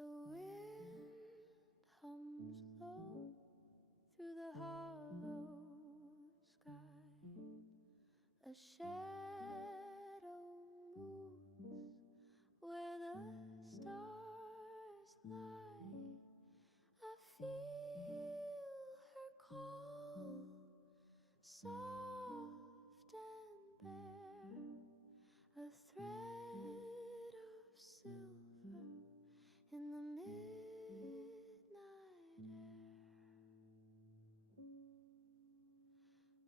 The wind hums low through the hollow sky. A shadow moves where the stars lie. I feel her call, soft and bare, a thread of silver in the midnight air.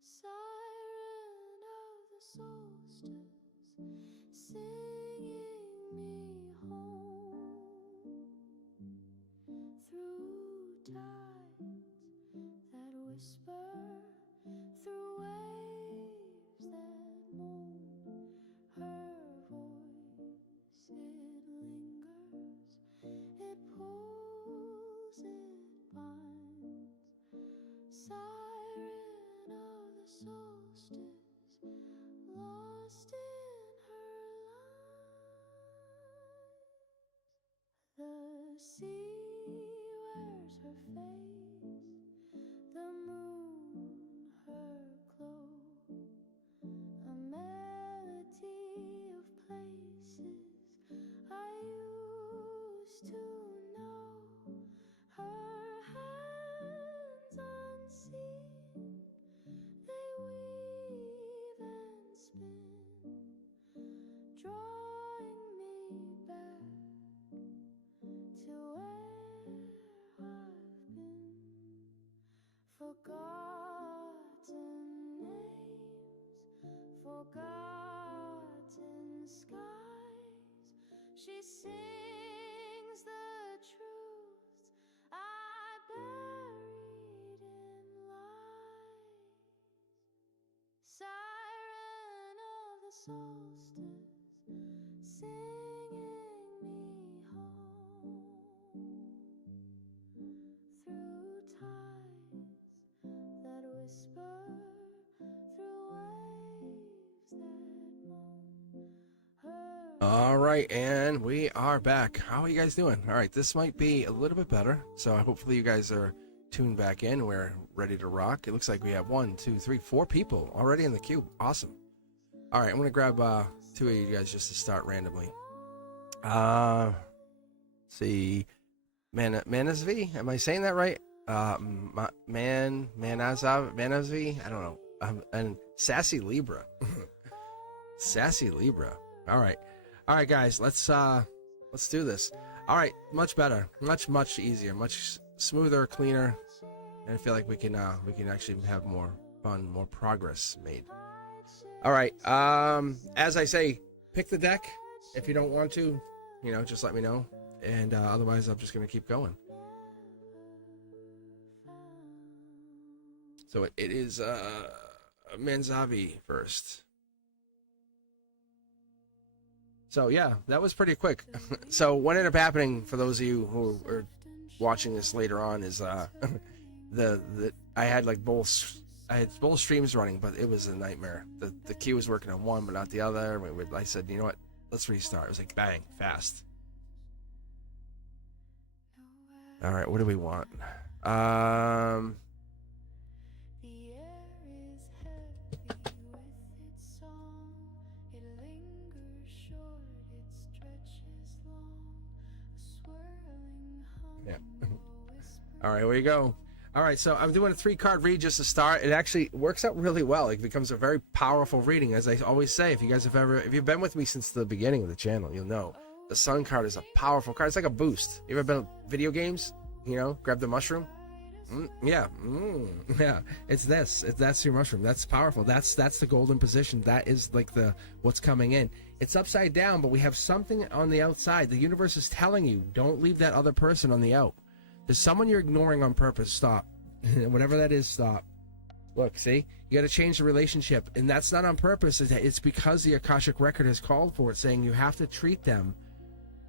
Siren of the solstice, singing me home through tides that whisper, through waves that moan. Her voice, it lingers, it pulls, it binds. Siren of the solstice, lost in her lines. The sea wears her face, the moon her glow, a melody of places I used to know. Her hands unseen, they weave and spin, drawing me back to where I've been. Forgotten names, forgotten skies. She sings the truths I buried in lies. Siren of the solstice, singing me home through tides that whisper, through waves that moan. All right, and we are back. How are you guys doing? All right, this might be a little bit better, so hopefully you guys are tuned back in. We're ready to rock. It looks like we have 1, 2, 3, 4 people already in the queue. Awesome. All right, I'm going to grab 2 of you guys just to start randomly. Let's see. Manasvi? Am I saying that right? Manasvi? I don't know. And Sassy Libra. Sassy Libra. All right, guys. Let's do this. All right, much better, much easier, much smoother, cleaner, and I feel like we can actually have more fun, more progress made. All right. As I say, pick the deck. If you don't want to, just let me know, and otherwise, I'm just gonna keep going. So it is Manzavi first. So yeah, that was pretty quick. So what ended up happening, for those of you who are watching this later on, is I had both streams running, but it was a nightmare. The queue was working on one but not the other. I said, you know what, let's restart. It was like bang, fast. All right, what do we want? The air is heavy with its song. It lingers short, it stretches long. A swirling hum. Yeah. All right, here you go. All right, so I'm doing a 3-card read just to start. It actually works out really well. It becomes a very powerful reading, as I always say. If you've been with me since the beginning of the channel, you'll know the Sun card is a powerful card. It's like a boost. You ever been to video games? Grab the mushroom. Yeah, it's this. That's your mushroom. That's powerful. That's the golden position. That is like what's coming in. It's upside down, but we have something on the outside. The universe is telling you, don't leave that other person on the out. There's someone you're ignoring on purpose. Stop. Whatever that is, stop. Look, see? You got to change the relationship, and that's not on purpose. It's because the Akashic Record has called for it, saying you have to treat them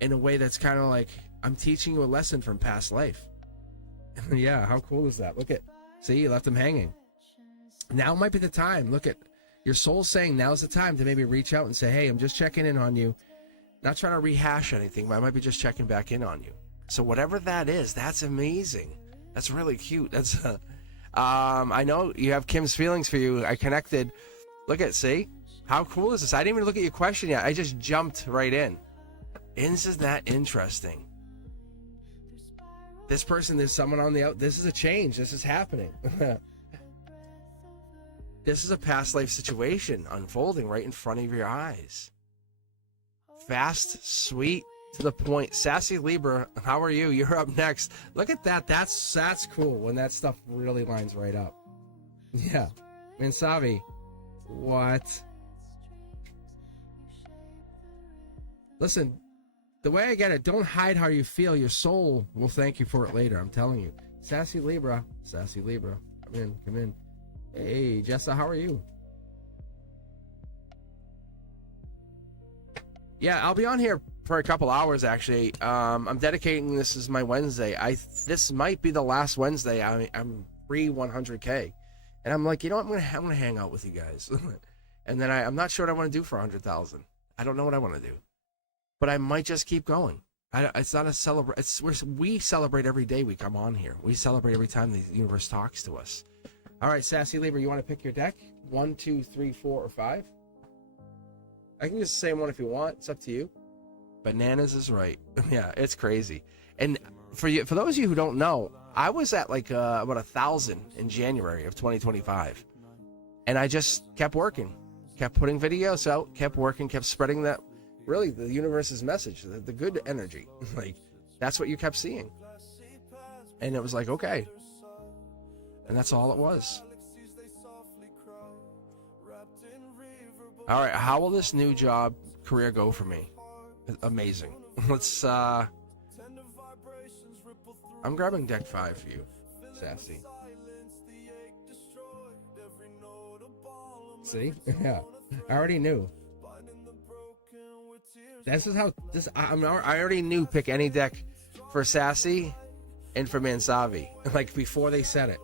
in a way that's kind of like, I'm teaching you a lesson from past life. Yeah, how cool is that? Look at, see, you left them hanging. Now might be the time. Look at, your soul's saying now's the time to maybe reach out and say, hey, I'm just checking in on you. Not trying to rehash anything, but I might be just checking back in on you. So whatever that is, that's amazing. That's really cute. That's I know you have Kim's feelings for you. I connected. Look at, see? How cool is this? I didn't even look at your question yet. I just jumped right in. Isn't that interesting? This person, there's someone on the out. This is a change. This is happening. This is a past life situation unfolding right in front of your eyes. Fast, sweet, to the point. Sassy Libra, how are you? You're up next. Look at that. That's cool when that stuff really lines right up. Yeah. Mansavi, what? Listen, the way I get it, don't hide how you feel. Your soul will thank you for it later. I'm telling you. Sassy Libra. Come in. Hey, Jessa, how are you? Yeah, I'll be on here for a couple hours, actually. I'm dedicating this as my Wednesday. This might be the last Wednesday. I'm free 100K. And I'm like, you know what? I'm gonna hang out with you guys. And then I'm not sure what I want to do for 100,000. I don't know what I want to do. But I might just keep going. It's not a celebration. We celebrate every day we come on here. We celebrate every time the universe talks to us. All right, Sassy Libra, you want to pick your deck? 1, 2, 3, 4, or 5? I can use the same one if you want. It's up to you. Bananas is right. Yeah, it's crazy. And for those of you who don't know, I was at like about 1,000 in January of 2025. And I just kept working. Kept putting videos out, kept working, kept spreading that, really, the universe's message, the good energy. Like, that's what you kept seeing. And it was like, okay. And that's all it was. All right, how will this new job career go for me? Amazing. Let's I'm grabbing deck 5 for you, Sassy. See? Yeah. I already knew. This is how this I already knew pick any deck for Sassy and for Mansavi, like before they said it.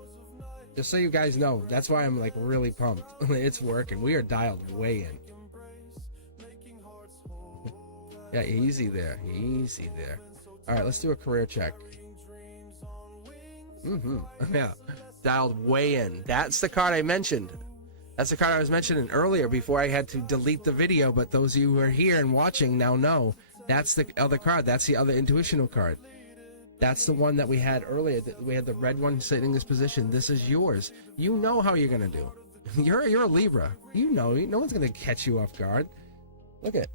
Just so you guys know, that's why I'm like really pumped. It's working. We are dialed way in. Yeah, easy there. All right, let's do a career check. Yeah, dialed way in. That's the card I mentioned. That's the card I was mentioning earlier before I had to delete the video. But those of you who are here and watching now know that's the other card. That's the other intuitional card. That's the one that we had earlier. We had the red one sitting in this position. This is yours. You know how you're gonna do. You're a Libra. You know. No one's gonna catch you off guard. Look at.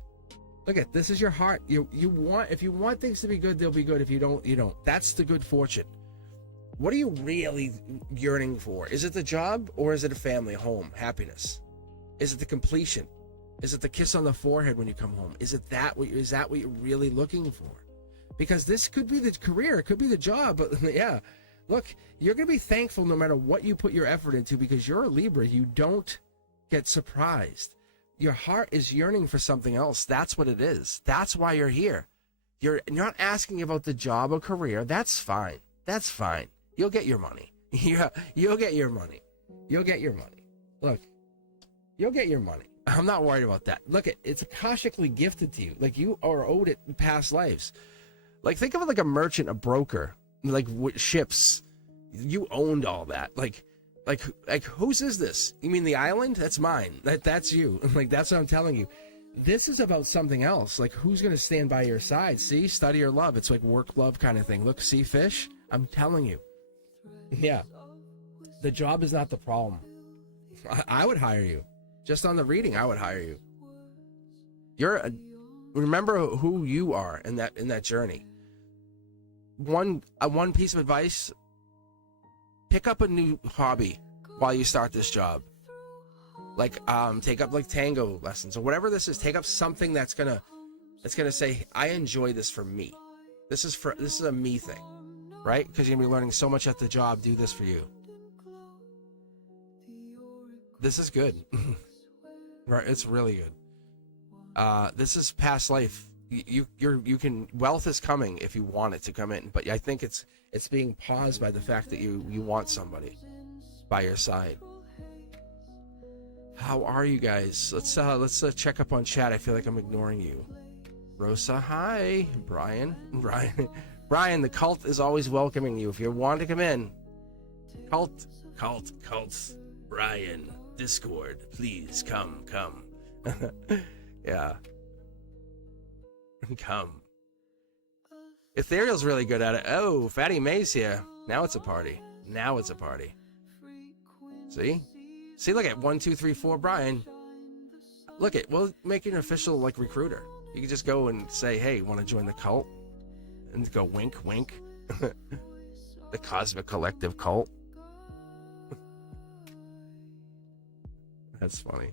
This is your heart. You want. If you want things to be good, they'll be good. If you don't, you don't. That's the good fortune. What are you really yearning for? Is it the job, or is it a family, home, happiness? Is it the completion? Is it the kiss on the forehead when you come home? Is that what you're really looking for? Because this could be the career, it could be the job, but yeah, look, you're going to be thankful no matter what you put your effort into, because you're a Libra. You don't get surprised. Your heart is yearning for something else. That's what it is. That's why you're here. You're not asking about the job or career. That's fine. You'll get your money. Yeah, you'll get your money. Look, you'll get your money. I'm not worried about that. Look, it's akashically gifted to you. Like, you are owed it in past lives. Like, think of it like a merchant, a broker, like ships. You owned all that. Like, whose is this? You mean the island? That's mine. That's you. Like, that's what I'm telling you. This is about something else. Like, who's going to stand by your side? See, study or love. It's like work, love kind of thing. Look, see fish? I'm telling you. Yeah. The job is not the problem. I would hire you. Just on the reading, I would hire you. Remember who you are in that journey. One piece of advice: pick up a new hobby while you start this job. Like take up like tango lessons or whatever this is. Take up something that's gonna say, I enjoy this for me. This is a me thing, right? Because you're gonna be learning so much at the job. Do this for you. This is good. Right, it's really good. This is past life. You can, wealth is coming if you want it to come in, but I think it's being paused by the fact that you want somebody by your side. How are you guys? Let's check up on chat. I feel like I'm ignoring you. Rosa, hi. Brian, Brian, the cult is always welcoming you. If you want to come in, cults. Brian, Discord, please come. Yeah. Come. Ethereal's really good at it. Oh, Fatty May's here. Now it's a party. See, look at 1, 2, 3, 4, Brian. Look at, we'll make you an official like recruiter. You can just go and say, hey, want to join the cult? And go wink. The Cosmic Collective cult. That's funny.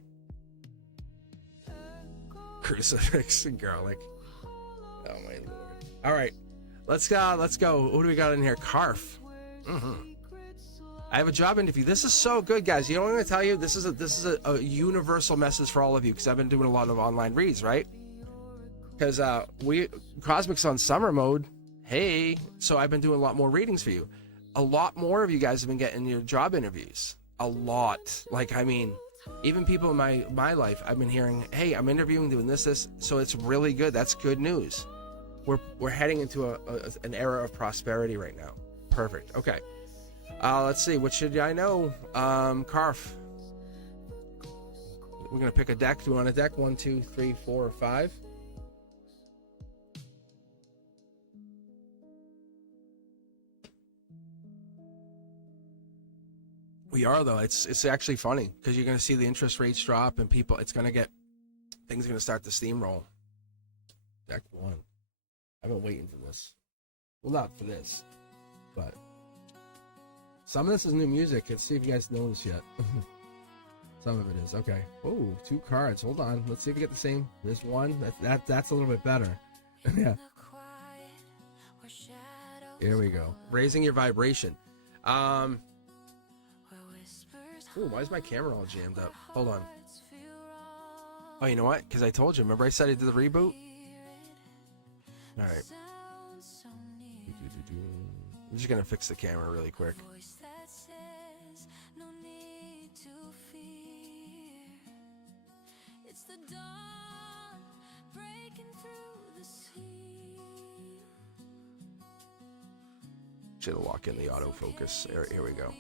Crucifix and garlic. Oh my lord. All right, let's go. Who do we got in here? Carf. I have a job interview. This is so good, guys. You know what I'm going to tell you? This is a universal message for all of you, because I've been doing a lot of online reads, right? Because Cosmic's on summer mode. Hey, so I've been doing a lot more readings for you. A lot more of you guys have been getting your job interviews. A lot. Like, I mean, even people in my life, I've been hearing, hey, I'm interviewing, doing this. So it's really good. That's good news. We're heading into an era of prosperity right now. Perfect. Okay. Let's see. What should I know? Carf. We're gonna pick a deck. Do you want a deck? 1, 2, 3, 4, or 5? We are, though. It's actually funny because you're gonna see the interest rates drop and things are gonna start to steamroll. Deck 1. I've been waiting for this. Well, not for this, but some of this is new music. Let's see if you guys know this yet. Some of it is. Okay. Oh, 2 cards. Hold on. Let's see if we get the same. This one. That's a little bit better. Yeah. Here we go. Raising your vibration. Ooh, why is my camera all jammed up? Hold on. Oh, you know what? Because I told you. Remember I said I did the reboot? All right. I'm just going to fix the camera really quick. Should lock in the autofocus. Here we go.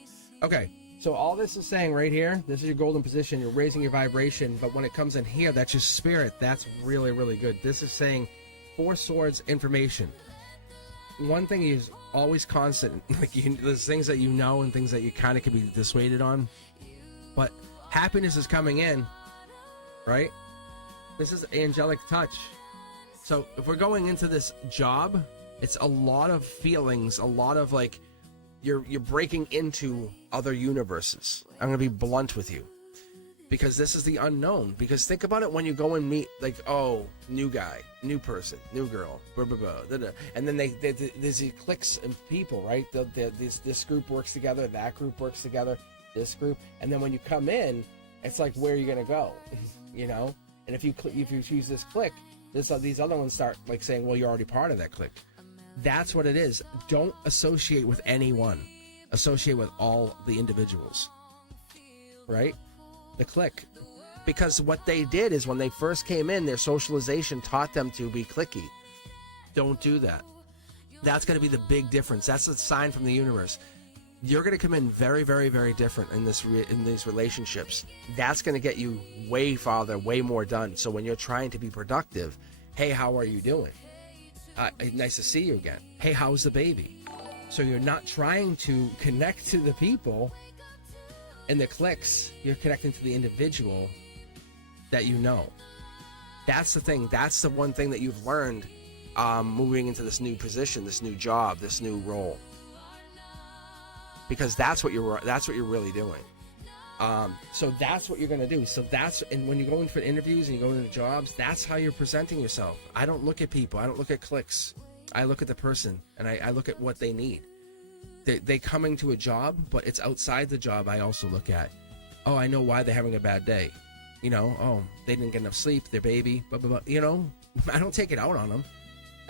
Okay. So all this is saying right here, this is your golden position. You're raising your vibration. But when it comes in here, that's your spirit. That's really, really good. This is saying 4 swords information. One thing is always constant. Like there's things that you know and things that you kind of can be dissuaded on. But happiness is coming in, right? This is angelic touch. So if we're going into this job, it's a lot of feelings, a lot of like you're breaking into other universes. I'm gonna be blunt with you, because this is the unknown. Because think about it when you go and meet, like, oh, new guy, new person, new girl, blah, blah, blah, blah, blah. And then there's these cliques of people, right? This group works together, that group works together, this group, and then when you come in, it's like, where are you gonna go? You know? And if you choose this clique, these other ones start like saying, well, you're already part of that clique. That's what it is. Don't associate with anyone. Associate with all the individuals, right? The clique. Because what they did is when they first came in, their socialization taught them to be cliquey. Don't do that. That's going to be the big difference. That's a sign from the universe. You're going to come in very, very, very different in these relationships. That's going to get you way farther, way more done. So when you're trying to be productive, hey, how are you doing? Nice to see you again. Hey, how's the baby? So you're not trying to connect to the people in the cliques. You're connecting to the individual that you know. That's the thing. That's the one thing that you've learned moving into this new position, this new job, this new role. Because that's what you're really doing. So that's what you're going to do. So and when you're going for interviews and you go into jobs, that's how you're presenting yourself. I don't look at people. I don't look at cliques. I look at the person, and I look at what they need. They coming to a job, but it's outside the job. I also look at, oh, I know why they're having a bad day. You know, oh, they didn't get enough sleep, their baby, blah, blah, blah. You know, I don't take it out on them.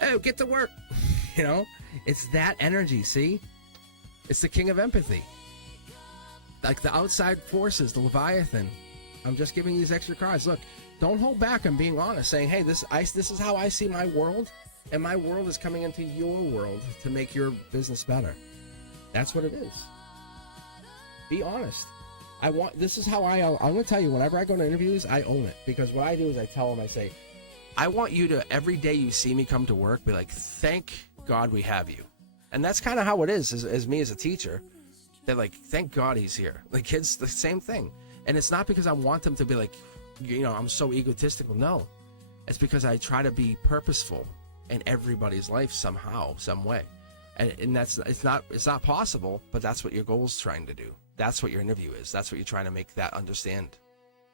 Oh, get to work. You know, it's that energy, see? It's the king of empathy. Like the outside forces, the Leviathan. I'm just giving these extra cards. Look, don't hold back on being honest, saying, hey, this is how I see my world. And my world is coming into your world to make your business better. That's what it is. Be honest. This is how I'm going to tell you, whenever I go to interviews, I own it. Because what I do is I tell them, I say, I want you to, every day you see me come to work, be like, thank God we have you. And that's kind of how it is, as me as a teacher. They're like, thank God he's here. The kids, the same thing. And it's not because I want them to be like, I'm so egotistical. No. It's because I try to be purposeful in everybody's life somehow, some way. And that's, it's not possible, but that's what your goal is trying to do. That's what your interview is. That's what you're trying to make that understand.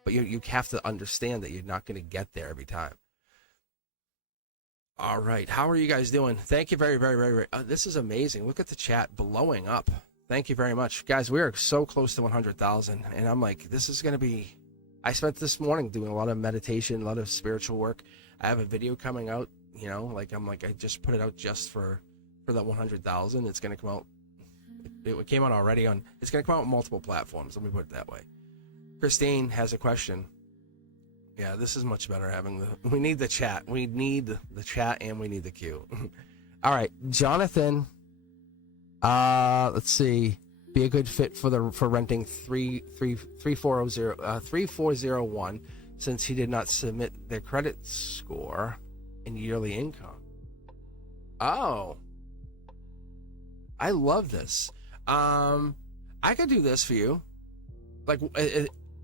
But you have to understand that you're not going to get there every time. All right. How are you guys doing? Thank you very, very, very, very. This is amazing. Look at the chat blowing up. Thank you very much. Guys, we are so close to 100,000. And I'm like, this is going to be... I spent this morning doing a lot of meditation, a lot of spiritual work. I have a video coming out, I just put it out just for that 100,000. It's going to come out. It came out already it's going to come out on multiple platforms. Let me put it that way. Christine has a question. Yeah, this is much better we need the chat. We need the chat and we need the queue. All right, Jonathan. Let's see. Be a good fit for renting 3401 since he did not submit their credit score and yearly income. Oh. I love this. I could do this for you. Like,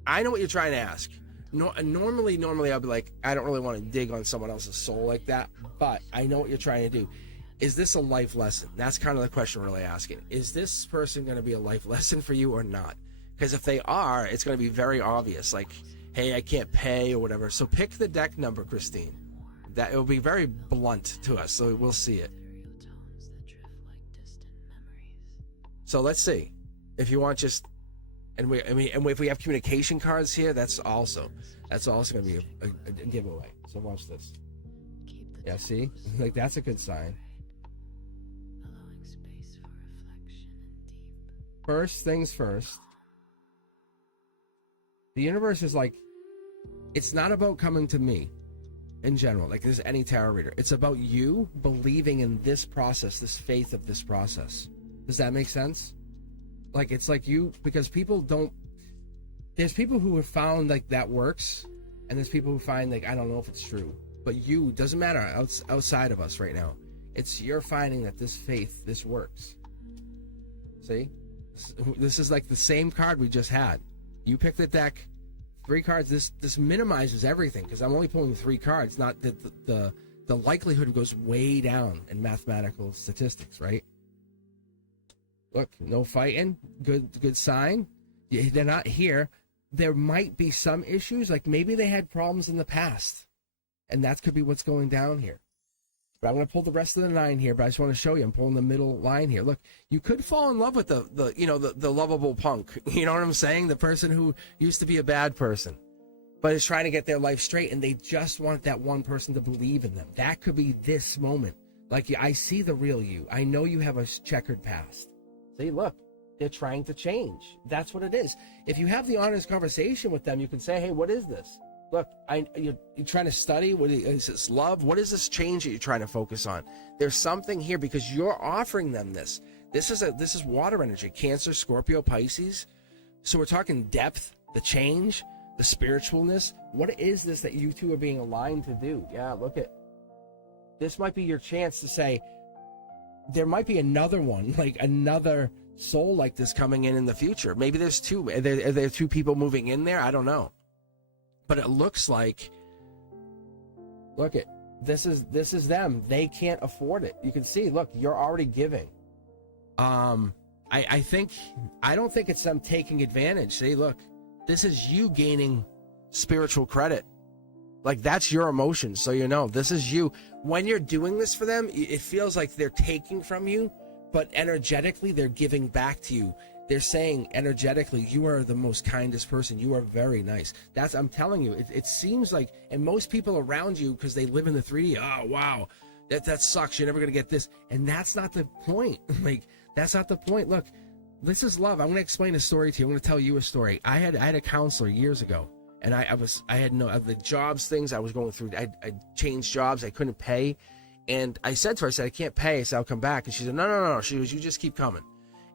I know what you're trying to ask. Normally I'll be like, I don't really want to dig on someone else's soul like that, but I know what you're trying to do. Is this a life lesson? That's kind of the question we're really asking. Is this person going to be a life lesson for you or not? Because if they are, it's going to be very obvious. Like, hey, I can't pay or whatever. So pick the deck number, Christine. That it will be very blunt to us, so we'll see it. So let's see. If you want just... And if we have communication cards here, that's also going to be a giveaway. So watch this. Yeah, see? Like, that's a good sign. First things first. The universe is like, it's not about coming to me in general, like there's any tarot reader. It's about you believing in this process, this faith of this process. Does that make sense? Like, it's like you, because there's people who have found like that works, and there's people who find like, I don't know if it's true. But you, doesn't matter outside of us right now. It's you're finding that this faith, this works. See? This is like the same card we just had. You pick the deck, 3 cards. This minimizes everything because I'm only pulling 3 cards. Not that the likelihood goes way down in mathematical statistics, right? Look, no fighting. Good sign. They're not here. There might be some issues, like maybe they had problems in the past, and that could be what's going down here. But I'm going to pull the rest of the 9 here, but I just want to show you. I'm pulling the middle line here. Look, you could fall in love with the lovable punk. You know what I'm saying? The person who used to be a bad person, but is trying to get their life straight, and they just want that one person to believe in them. That could be this moment. Like, I see the real you. I know you have a checkered past. See, look, they're trying to change. That's what it is. If you have the honest conversation with them, you can say, hey, what is this? Look, you're trying to study. What is this? Love? What is this change that you're trying to focus on? There's something here because you're offering them this. This is water energy. Cancer, Scorpio, Pisces. So we're talking depth, the change, the spiritualness. What is this that you two are being aligned to do? Yeah, look at. This might be your chance to say, there might be another one, like another soul like this coming in the future. Maybe there's 2. Are there 2 people moving in there? I don't know. But it looks like, look at, this is them. They can't afford it. You can see, look, you're already giving. I don't think it's them taking advantage. See, look, this is you gaining spiritual credit. Like, that's your emotions. So, this is you. When you're doing this for them, it feels like they're taking from you, but energetically, they're giving back to you. They're saying energetically, you are the most kindest person. You are very nice. I'm telling you, it seems like, and most people around you, because they live in the 3D, oh, wow, that sucks. You're never going to get this. And that's not the point. Like, that's not the point. Look, this is love. I'm going to explain a story to you. I'm going to tell you a story. I had a counselor years ago, and I had no, the jobs things I was going through. I changed jobs. I couldn't pay. And I said to her, I said, I can't pay. I said, I'll come back. And she said, no. She goes, you just keep coming.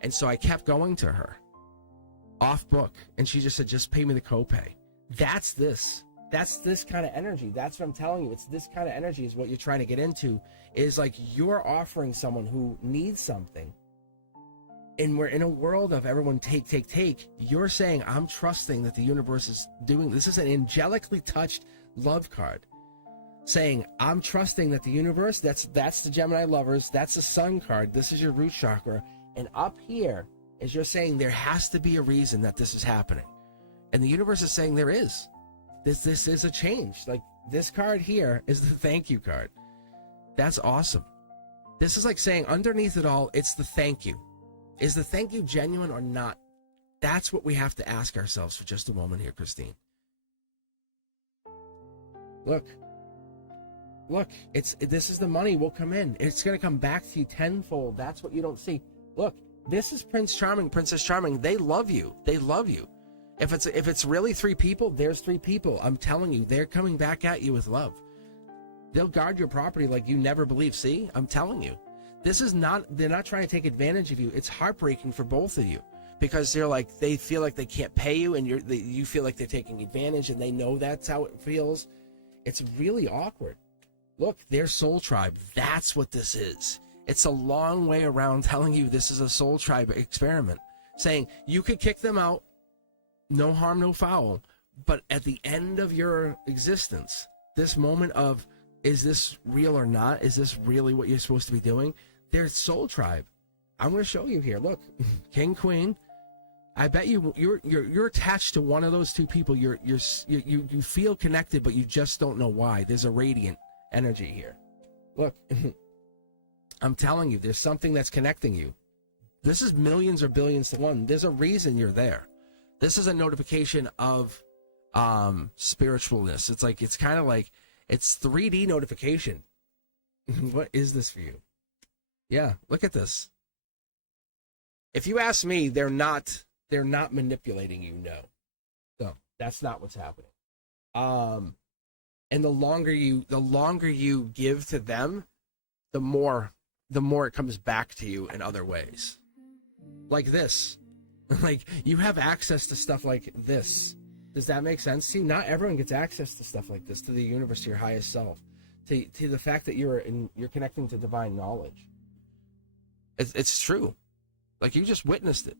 And so I kept going to her off book. And she just said, just pay me the copay. That's this. That's this kind of energy. That's what I'm telling you. It's this kind of energy is what you're trying to get into, is like you're offering someone who needs something. And we're in a world of everyone take. You're saying, I'm trusting that the universe is doing this. Is an angelically touched love card. Saying, I'm trusting that the universe, that's the Gemini lovers, that's the sun card, this is your root chakra. And up here is you're saying there has to be a reason that this is happening. And the universe is saying there is. This is a change. Like this card here is the thank you card. That's awesome. This is like saying underneath it all, it's the thank you. Is the thank you genuine or not? That's what we have to ask ourselves for just a moment here, Christine. Look, this is the money will come in. It's going to come back to you tenfold. That's what you don't see. Look, this is Prince Charming, Princess Charming. They love you. They love you. If it's really 3 people, there's 3 people. I'm telling you, they're coming back at you with love. They'll guard your property like you never believed. See, I'm telling you. They're not trying to take advantage of you. It's heartbreaking for both of you because they feel like they can't pay you and you feel like they're taking advantage and they know that's how it feels. It's really awkward. Look, their soul tribe. That's what this is. It's a long way around telling you this is a soul tribe experiment. Saying you could kick them out, no harm, no foul. But at the end of your existence, this moment of, is this real or not? Is this really what you're supposed to be doing? Their soul tribe. I'm going to show you here. Look, King, Queen. I bet you're attached to one of those 2 people. You feel connected, but you just don't know why. There's a radiant energy here. Look, I'm telling you, there's something that's connecting you. This is millions or billions to one. There's a reason you're there. This is a notification of spiritualness. It's kind of like it's 3D notification. What is this for you? Yeah, look at this. If you ask me, they're not manipulating you. No, that's not what's happening. And the longer you give to them, the more it comes back to you in other ways. Like this. Like you have access to stuff like this. Does that make sense? See, not everyone gets access to stuff like this, to the universe, to your highest self, to the fact that you're connecting to divine knowledge. It's true. Like you just witnessed it.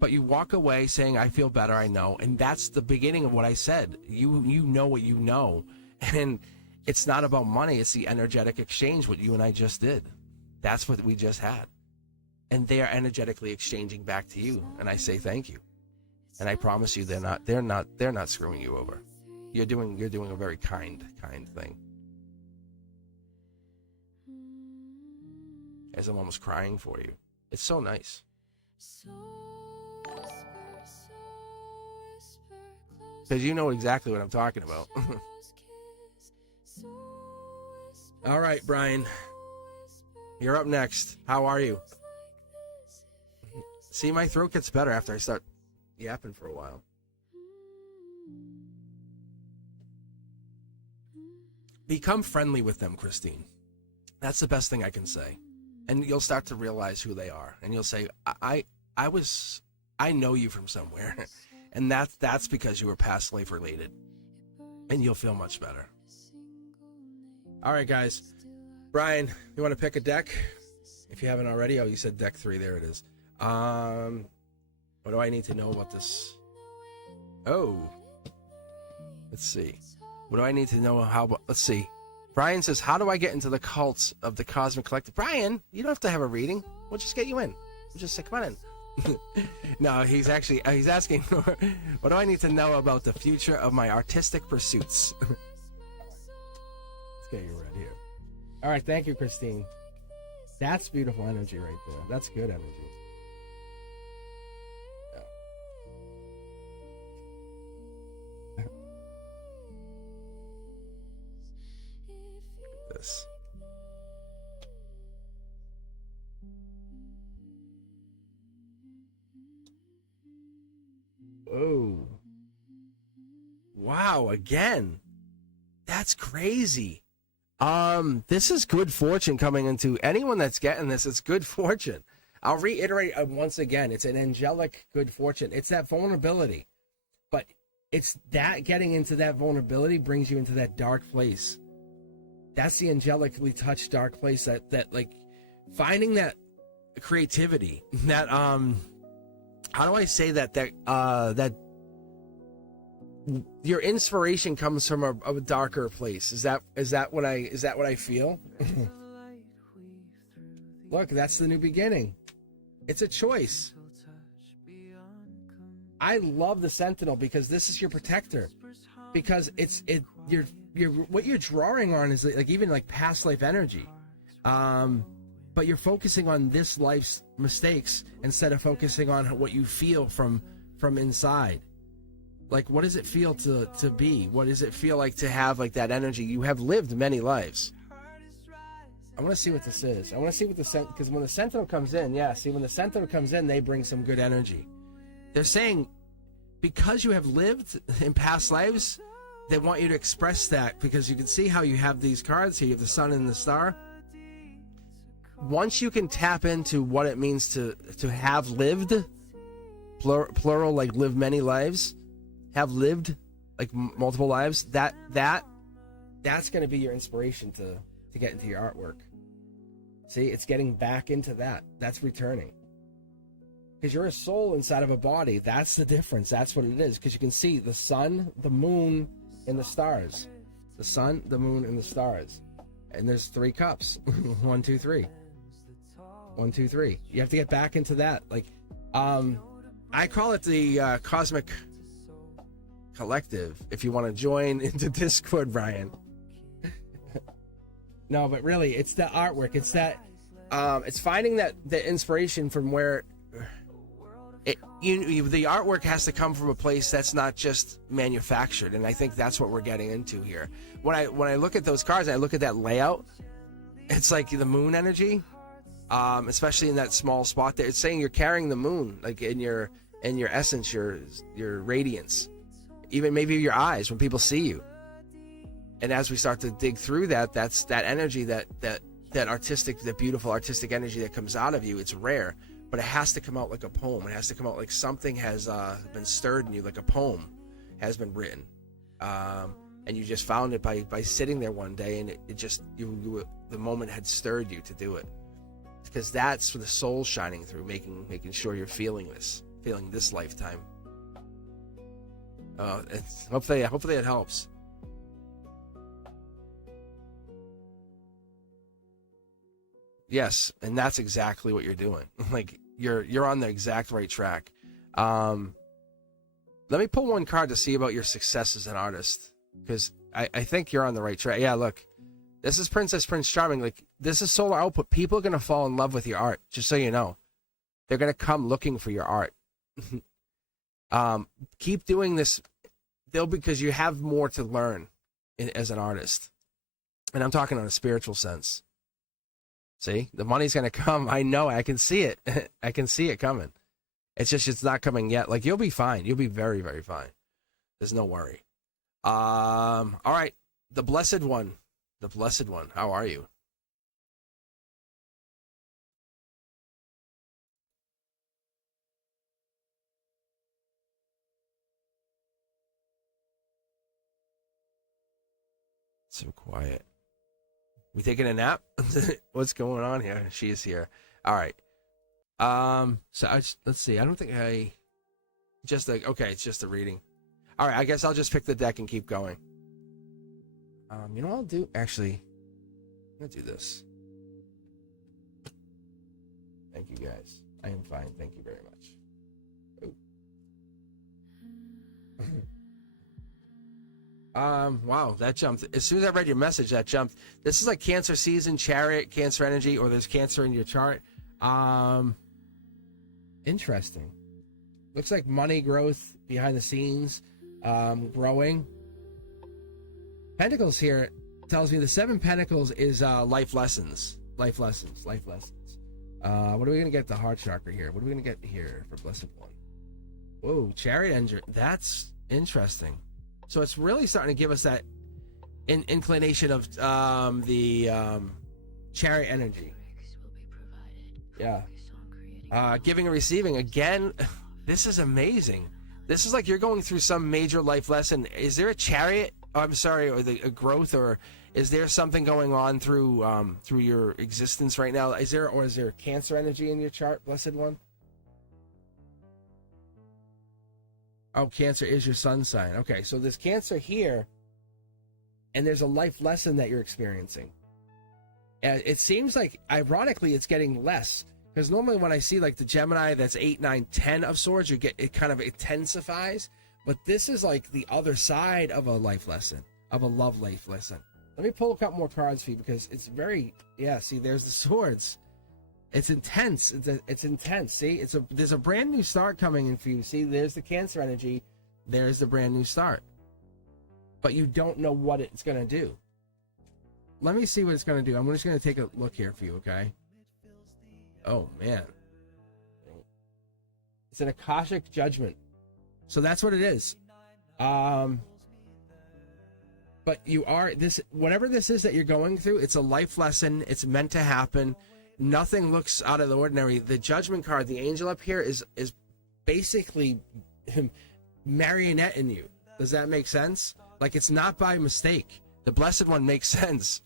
But you walk away saying, I feel better, I know. And that's the beginning of what I said. You know what you know. And it's not about money. It's the energetic exchange, what you and I just did. That's what we just had. And they are energetically exchanging back to you. And I say thank you. And I promise you they're not screwing you over. You're doing a very kind thing. As I'm almost crying for you. It's so nice. Because you know exactly what I'm talking about. All right, Brian. You're up next. How are you? See, my throat gets better after I start yapping for a while. Become friendly with them, Christine. That's the best thing I can say. And you'll start to realize who they are. And you'll say, I know you from somewhere. And that's because you were past slave related. And you'll feel much better. All right, guys. Brian, you want to pick a deck? If you haven't already. Oh, you said deck 3. There it is. What do I need to know about this? Oh. Let's see. What do I need to know let's see. Brian says, how do I get into the cults of the Cosmic Collective? Brian, you don't have to have a reading. We'll just get you in. We'll just say, come on in. No, he's asking, what do I need to know about the future of my artistic pursuits? Let's get you right here. All right, thank you, Christine. That's beautiful energy right there. That's good energy. Yeah. This. Oh. Wow, again. That's crazy. This is good fortune coming into anyone that's getting this. It's good fortune. I'll reiterate once again. It's an angelic good fortune. It's that vulnerability, but it's that getting into that vulnerability brings you into that dark place. That's the angelically touched dark place. That like finding that creativity. That how do I say that that your inspiration comes from a darker place. Is that what I feel? Look, that's the new beginning. It's a choice. I love the Sentinel because this is your protector. Because you're what you're drawing on is like even like past life energy. But you're focusing on this life's mistakes instead of focusing on what you feel from inside. Like, what does it feel to be? What does it feel like to have like that energy? You have lived many lives. I want to see what this is. I want to see what because when the Sentinel comes in, when the Sentinel comes in, they bring some good energy. They're saying because you have lived in past lives, they want you to express that because you can see how you have these cards here. You have the sun and the star. Once you can tap into what it means to have lived, plural, like live many lives, have lived like multiple lives, that's going to be your inspiration to get into your artwork. See, it's getting back into that. That's returning. Because you're a soul inside of a body. That's the difference. That's what it is. Because you can see the sun, the moon, and the stars. The sun, the moon, and the stars. And there's 3 cups. 1, 2, 3. 1, 2, 3. You have to get back into that. Like, I call it the Cosmic Collective. If you want to join into Discord, Brian. No, but really, it's the artwork. It's that. It's finding the inspiration from where. The artwork has to come from a place that's not just manufactured, and I think that's what we're getting into here. When I look at those cards, and I look at that layout. It's like the moon energy, especially in that small spot there. It's saying you're carrying the moon, like in your essence, your radiance, even maybe your eyes when people see you. And as we start to dig through that, that's that energy, that artistic, that beautiful artistic energy that comes out of you. It's rare. But it has to come out like a poem. It has to come out like something has been stirred in you, like a poem has been written. And you just found it by sitting there one day, and it just, the moment had stirred you to do it. Because that's for the soul shining through, making sure you're feeling this lifetime. Hopefully it helps. Yes, and that's exactly what you're doing. Like you're on the exact right track. Let me pull one card to see about your success as an artist, because I think you're on the right track. Yeah, look, this is Prince Charming. Like, this is solar output. People are gonna fall in love with your art. Just so you know, they're gonna come looking for your art. Keep doing this, because you have more to learn as an artist, and I'm talking on a spiritual sense. See, the money's going to come. I know. I can see it. I can see it coming. It's not coming yet. Like, you'll be fine. You'll be very, very fine. There's no worry. All right. The Blessed One. The Blessed One. How are you? So quiet. We taking a nap? What's going on here? She is here. All right. So let's see. I don't think okay, it's just a reading. All right, I guess I'll just pick the deck and keep going. You know what I'll do? Actually, I'm gonna do this. Thank you, guys. I am fine. Thank you very much. Wow, that jumped. As soon as I read your message, that jumped. This is like Cancer season, Chariot, Cancer energy, or there's Cancer in your chart. Interesting. Looks like money growth behind the scenes, growing. Pentacles here tells me the 7 Pentacles is life lessons. What are we gonna get the heart chakra here? What are we gonna get here for Blessed One? Whoa, Chariot engine. That's interesting. So it's really starting to give us that inclination of the chariot energy. Yeah. Giving and receiving. Again, this is amazing. This is like you're going through some major life lesson. Is there a chariot? Oh, I'm sorry, or a growth, or is there something going on through your existence right now? Is there Cancer energy in your chart, Blessed One? Oh, Cancer is your sun sign. Okay, so there's Cancer here, and there's a life lesson that you're experiencing. And it seems like, ironically, it's getting less. Because normally when I see like the Gemini that's 8, 9, 10 of swords, it kind of intensifies. But this is like the other side of a life lesson, of a love life lesson. Let me pull a couple more cards for you because it's very, yeah, see, there's the swords. It's intense. It's intense. See, there's a brand new start coming in for you. See, there's the Cancer energy. There's the brand new start. But you don't know what it's going to do. Let me see what it's going to do. I'm just going to take a look here for you, okay? Oh, man. It's an Akashic judgment. So that's what it is. But you are, whatever this is that you're going through, it's a life lesson. It's meant to happen. Nothing looks out of the ordinary. The judgment card, the angel up here, is basically marionetting you. Does that make sense? Like, it's not by mistake. The Blessed One makes sense.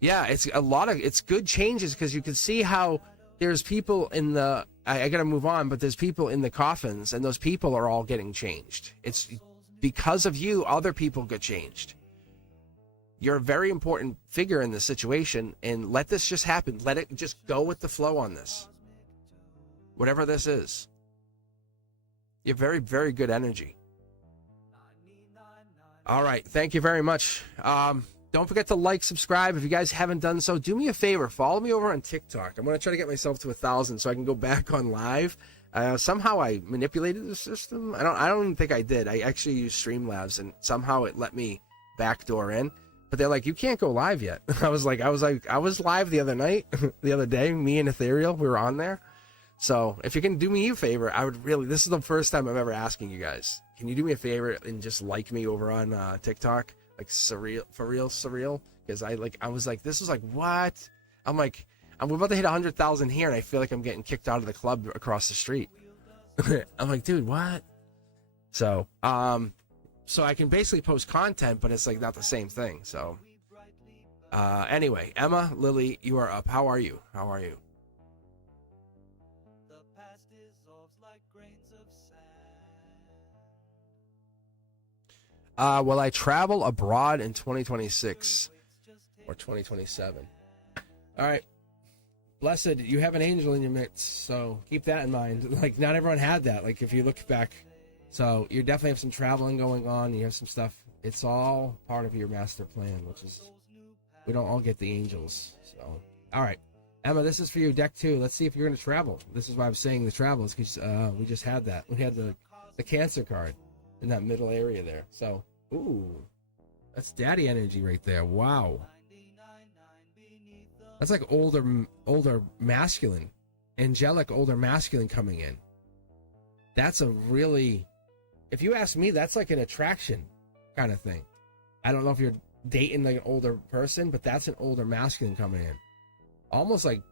Yeah, it's good changes because you can see how there's people in the, I gotta move on, but there's people in the coffins and those people are all getting changed. It's because of you, other people get changed. You're a very important figure in this situation, and let this just happen. Let it just go with the flow on this. Whatever this is. You have very, very good energy. All right, thank you very much. Don't forget to like, subscribe. If you guys haven't done so, do me a favor. Follow me over on TikTok. I'm going to try to get myself to 1,000 so I can go back on live. Somehow I manipulated the system. I don't even think I did. I actually used Streamlabs, and somehow it let me backdoor in. But they're like, you can't go live yet. I was live the other night, the other day. Me and Ethereal, we were on there. So if you can do me a favor, I would really. This is the first time I'm ever asking you guys. Can you do me a favor and just like me over on TikTok? Like surreal, because I was like, this is like, what? I'm like, I'm about to hit 100,000 here, and I feel like I'm getting kicked out of the club across the street. I'm like, dude, what? So I can basically post content, but it's like not the same thing. So, anyway, Emma, Lily, you are up. How are you? How are you? Will I travel abroad in 2026 or 2027? All right. Blessed, you have an angel in your midst, so keep that in mind. Like, not everyone had that. Like, if you look back, so you definitely have some traveling going on. You have some stuff. It's all part of your master plan, which is, we don't all get the angels. So, all right. Emma, this is for you, deck 2. Let's see if you're going to travel. This is why I'm saying the travel is because we just had that. We had the Cancer card in that middle area there. So, ooh, that's daddy energy right there. Wow. That's like older masculine, angelic older masculine coming in. That's a really, if you ask me, that's like an attraction kind of thing. I don't know if you're dating like an older person, but that's an older masculine coming in. Almost like,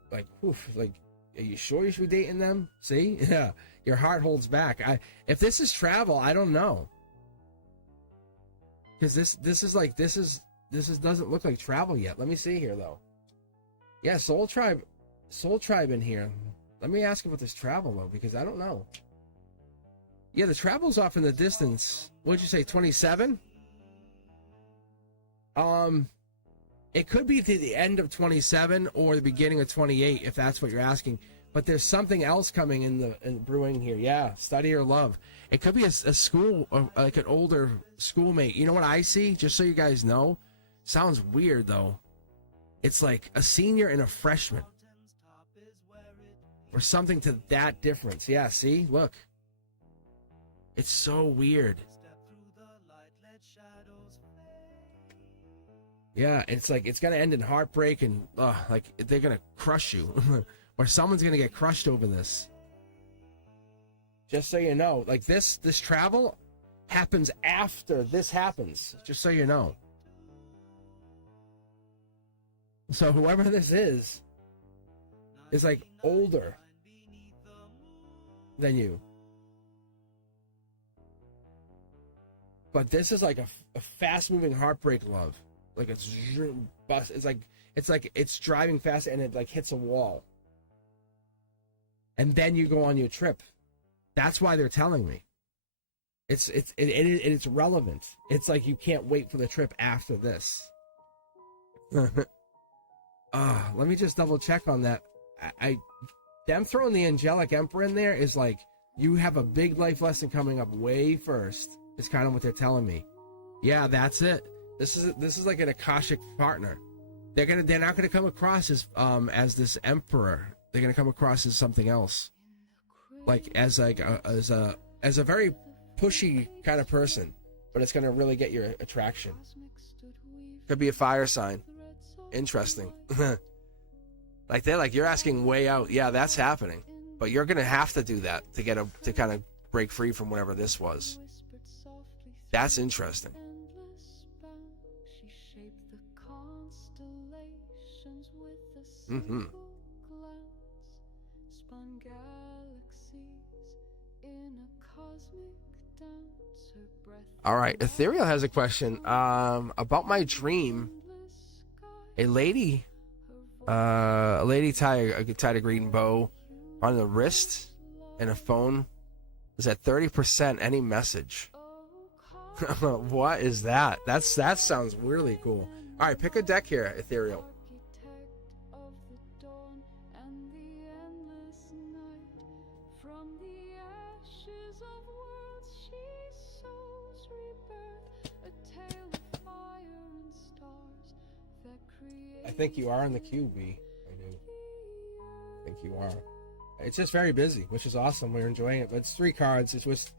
oof, like, are you sure you should be dating them? See? Yeah. Your heart holds back. If this is travel, I don't know. Because this doesn't look like travel yet. Let me see here though. Yeah, Soul Tribe in here. Let me ask about this travel though, because I don't know. Yeah, the travel's off in the distance. What'd you say, 27? It could be to the end of 27 or the beginning of 28, if that's what you're asking. But there's something else coming in brewing here. Yeah, study or love. It could be a school, or like an older schoolmate. You know what I see? Just so you guys know. Sounds weird though. It's like a senior and a freshman. Or something to that difference. Yeah, see? Look. It's so weird. Yeah, it's like it's gonna end in heartbreak and like they're gonna crush you. Or someone's gonna get crushed over this. Just so you know, like this travel happens after this happens. Just so you know. So whoever this is like older than you. But this is like a fast-moving heartbreak love. Like it's like it's driving fast and it like hits a wall. And then you go on your trip. That's why they're telling me. It's relevant. It's like you can't wait for the trip after this. Let me just double check on that. Them throwing the angelic emperor in there is like you have a big life lesson coming up way first. Is kind of what they're telling me. Yeah, that's it. This is like an Akashic partner. They're not gonna come across as this emperor. They're gonna come across as something else, like as a very pushy kind of person, but it's gonna really get your attraction. Could be a fire sign. Interesting. Like they're like, you're asking way out. Yeah, that's happening, but you're gonna have to do that to kind of break free from whatever this was. That's interesting. Mm-hmm. All right, Ethereal has a question about my dream. A lady tied a green bow on the wrist, and a phone is at 30%. Any message? What is that? That sounds really cool. All right, pick a deck here, Ethereal. I think you are in the queue, B. I do. I think you are. It's just very busy, which is awesome. We're enjoying it. But it's 3 cards. It's just,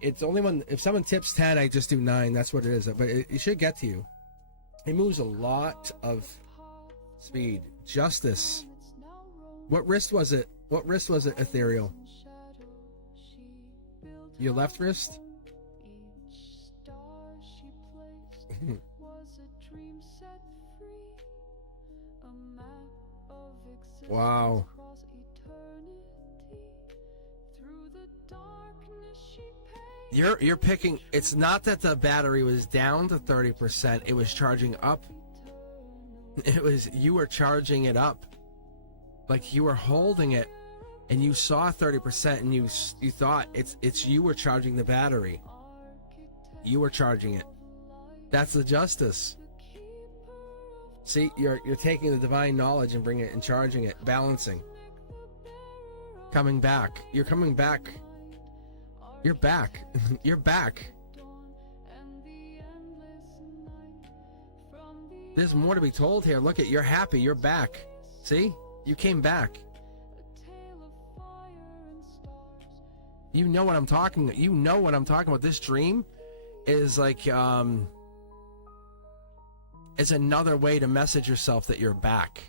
it's only when, if someone tips 10, I just do 9. That's what it is. But it should get to you. It moves a lot of speed. Justice. What wrist was it? What wrist was it, Ethereal? Your left wrist? Wow. You're picking. It's not that the battery was down to 30%. It was charging up. You were charging it up. Like you were holding it, and you saw 30%, and you thought it's you were charging the battery. You were charging it. That's the justice. See, you're taking the divine knowledge and bringing it and charging it, balancing. Coming back. You're coming back. You're back. You're back. There's more to be told here. Look at, you're happy. You're back. See? You came back. You know what I'm talking. You know what I'm talking about. This dream is like it's another way to message yourself that you're back.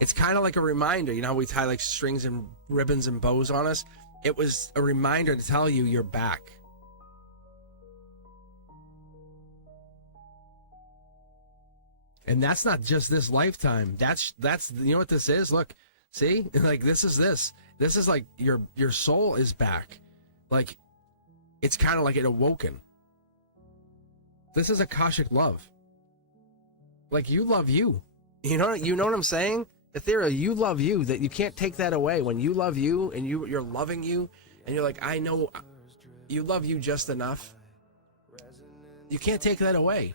It's kind of like a reminder. You know how we tie like strings and ribbons and bows on us? It was a reminder to tell you you're back. And that's not just this lifetime. That's you know what this is? Look, see? Like this is like your soul is back. Like it's kind of like it awoken. This is Akashic love. Like you love you. You know what I'm saying? Ethereal, you love you. That you can't take that away. When you love you and you're loving you and you're like, I know you love you just enough. You can't take that away.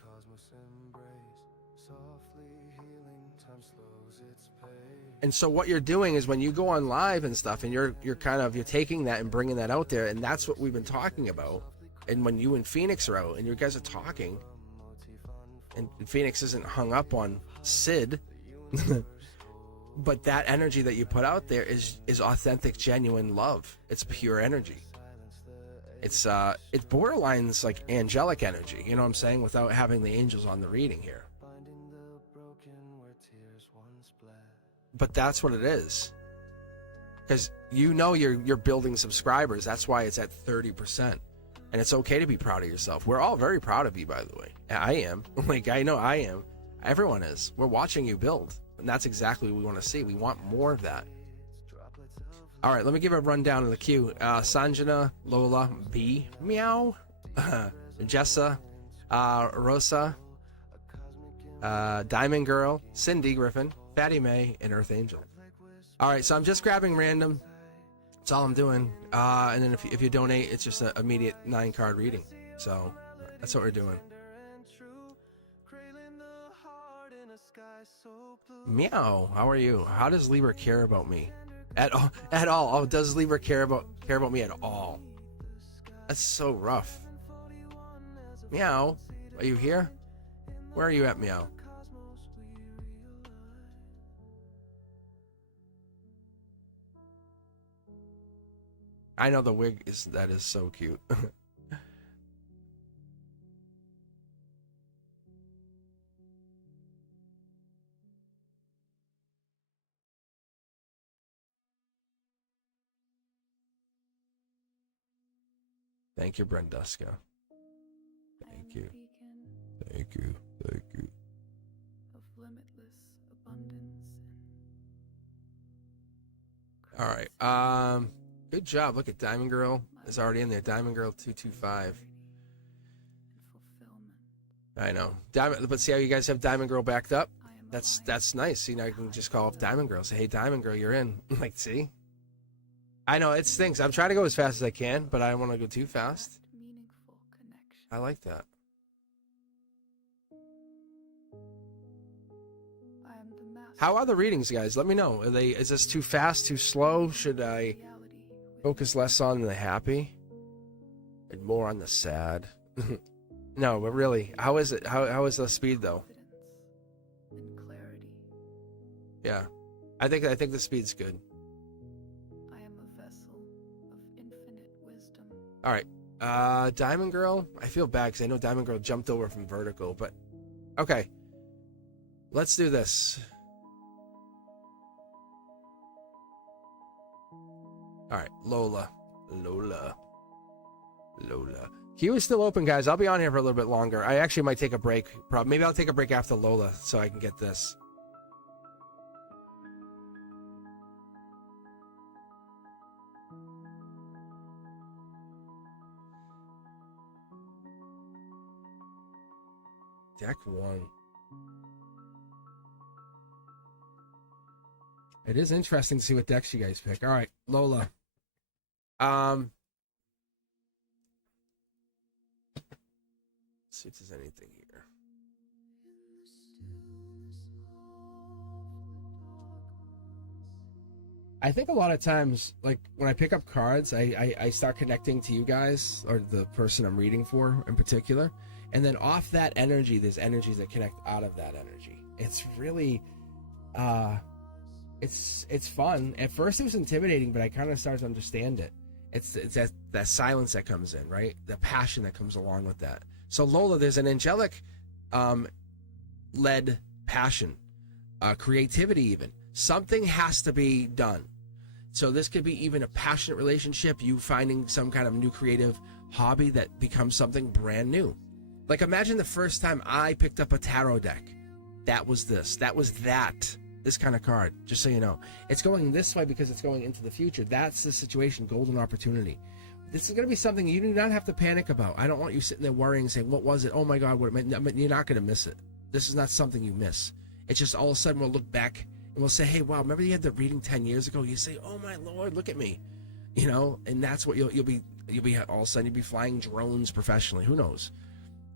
And so what you're doing is when you go on live and stuff, and you're taking that and bringing that out there, and that's what we've been talking about. And when you and Phoenix are out and you guys are talking, and Phoenix isn't hung up on Sid, but that energy that you put out there is authentic, genuine love. It's pure energy. It's borderlines like angelic energy. You know what I'm saying? Without having the angels on the reading here. But that's what it is, because you're building subscribers. That's why it's at 30%, And it's okay to be proud of yourself. We're all very proud of you, by the way. I am. Like, I know I am. Everyone is. We're watching you build. And that's exactly what we want to see. We want more of that. All right, let me give a rundown of the queue. Sanjana, Lola, B, Meow, Jessa, Rosa, Diamond Girl, Cindy Griffin, Fatty May, and Earth Angel. All right, so I'm just grabbing random. That's all I'm doing. And then if you donate, it's just an immediate 9-card reading. So that's what we're doing. Meow, how are you? How does Libra care about me? At all? At all? Oh, does Libra care about me at all? That's so rough. Meow, are you here? Where are you at, Meow? I know the wig is so cute. Thank you, Brenduska. Thank you. Thank you. Thank you. Of limitless abundance. All right. Good job. Look at Diamond Girl is already in there. Diamond Girl 225. I know. Diamond, but see how you guys have Diamond Girl backed up? That's nice. You know, I can just call up Diamond Girl. Say, hey, Diamond Girl, you're in. Like, see? I know, it stinks. I'm trying to go as fast as I can, but I don't want to go too fast. I like that. How are the readings, guys? Let me know. Is this too fast, too slow? Should I focus less on the happy and more on the sad? No, but really, how is it? How is the speed though? Yeah, I think the speed's good. I am a vessel of infinite wisdom. All right, Diamond Girl. I feel bad because I know Diamond Girl jumped over from vertical, but okay, let's do this. All right, Lola. Queue is still open, guys. I'll be on here for a little bit longer. I actually might take a break. Maybe I'll take a break after Lola so I can get this. Deck 1. It is interesting to see what decks you guys pick. All right, Lola. Let's see if there's anything here. I think a lot of times, like when I pick up cards, I start connecting to you guys or the person I'm reading for in particular. And then off that energy, there's energies that connect out of that energy. It's really, it's fun. At first it was intimidating, but I kind of started to understand it. It's that silence that comes in, right? The passion that comes along with that. So Lola, there's an angelic led passion, creativity even. Something has to be done. So this could be even a passionate relationship, you finding some kind of new creative hobby that becomes something brand new. Like imagine the first time I picked up a tarot deck. That was this. That was that. This kind of card, just so you know. It's going this way because it's going into the future. That's the situation, golden opportunity. This is going to be something you do not have to panic about. I don't want you sitting there worrying and saying, what was it? Oh my God, what it meant. You're not going to miss it. This is not something you miss. It's just all of a sudden we'll look back and we'll say, hey, wow, remember you had the reading 10 years ago? You say, oh my Lord, look at me. You know, and that's what you'll be all of a sudden you'll be flying drones professionally. Who knows?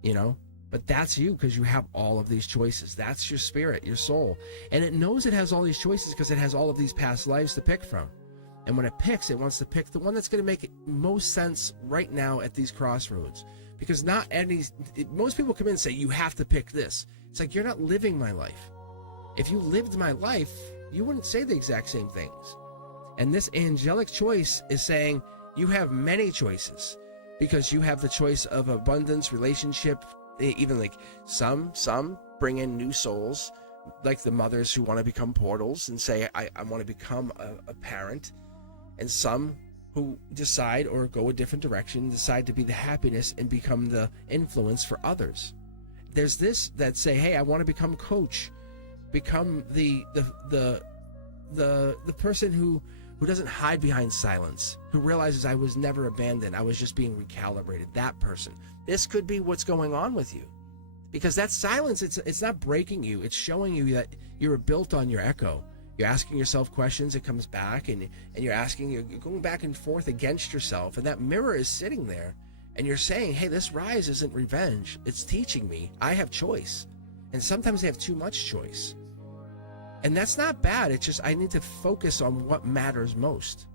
You know? But that's you because you have all of these choices. That's your spirit, your soul. And it knows it has all these choices because it has all of these past lives to pick from. And when it picks, it wants to pick the one that's going to make most sense right now at these crossroads. Because most people come in and say, you have to pick this. It's like, you're not living my life. If you lived my life, you wouldn't say the exact same things. And this angelic choice is saying, you have many choices. Because you have the choice of abundance, relationship, even like some bring in new souls, like the mothers who want to become portals and say, I want to become a parent. And some who decide or go a different direction, decide to be the happiness and become the influence for others. There's this that say, hey, I want to become coach, become the person who doesn't hide behind silence, who realizes I was never abandoned, I was just being recalibrated. That person. This could be what's going on with you. Because that silence, it's not breaking you, it's showing you that you were built on your echo. You're asking yourself questions, it comes back, and you're going back and forth against yourself, and that mirror is sitting there, and you're saying, hey, this rise isn't revenge, it's teaching me I have choice. And sometimes they have too much choice. And that's not bad, it's just I need to focus on what matters most.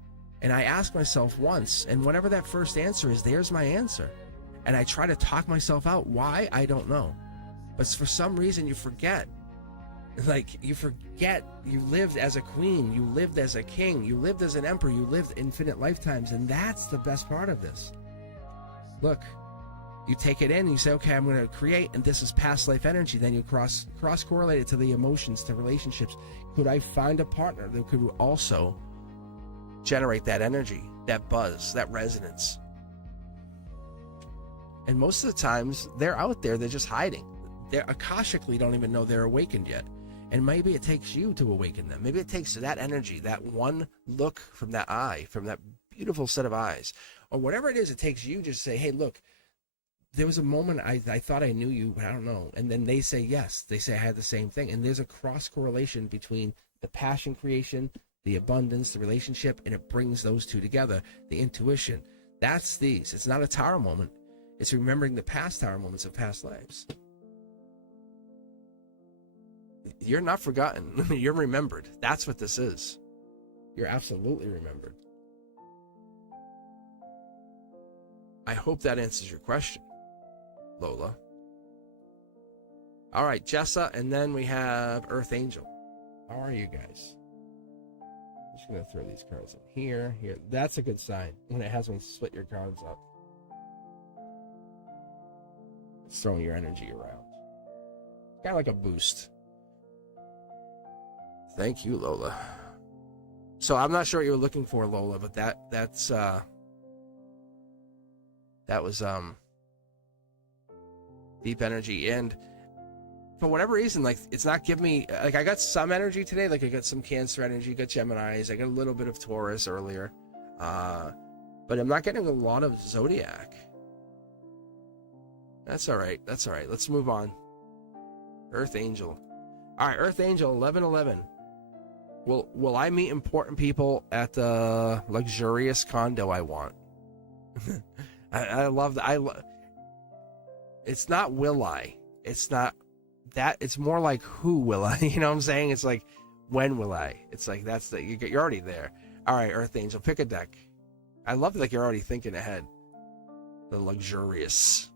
And I ask myself once, and whatever that first answer is, there's my answer. And I try to talk myself out. Why? I don't know. But for some reason you forget. Like, you forget you lived as a queen, you lived as a king, you lived as an emperor, you lived infinite lifetimes, and that's the best part of this. Look, you take it in and you say, okay, I'm going to create, and this is past life energy. Then you cross correlate it to the emotions, to relationships. Could I find a partner that could also generate that energy, that buzz, that resonance? And most of the times they're out there, they're just hiding. They akashically don't even know they're awakened yet. And maybe it takes you to awaken them. Maybe it takes that energy, that one look from that eye, from that beautiful set of eyes, or whatever it is, it takes you just say, hey, look, there was a moment I thought I knew you, but I don't know. And then they say yes. They say I had the same thing. And there's a cross correlation between the passion creation, the abundance, the relationship, and it brings those two together, the intuition. That's these. It's not a tower moment. It's remembering the past tower moments of past lives. You're not forgotten. You're remembered. That's what this is. You're absolutely remembered. I hope that answers your question, Lola. All right, Jessa, and then we have Earth Angel. How are you guys? I'm just going to throw these cards in here. That's a good sign when it has one split your cards up. It's throwing your energy around. Kind of like a boost. Thank you, Lola. So I'm not sure what you were looking for, Lola, but that was deep energy, and for whatever reason, like, it's not giving me, like, I got some energy today, like I got some Cancer energy, I got Geminis, I got a little bit of Taurus earlier, but I'm not getting a lot of Zodiac. That's all right. Let's move on. Earth Angel. All right, Earth Angel 1111. Will I meet important people at the luxurious condo I want? I love that. It's not will I. It's not that. It's more like who will I? You know what I'm saying? It's like, when will I? It's like, that's the, you're already there. All right, Earth Angel, pick a deck. I love that you're already thinking ahead. The luxurious.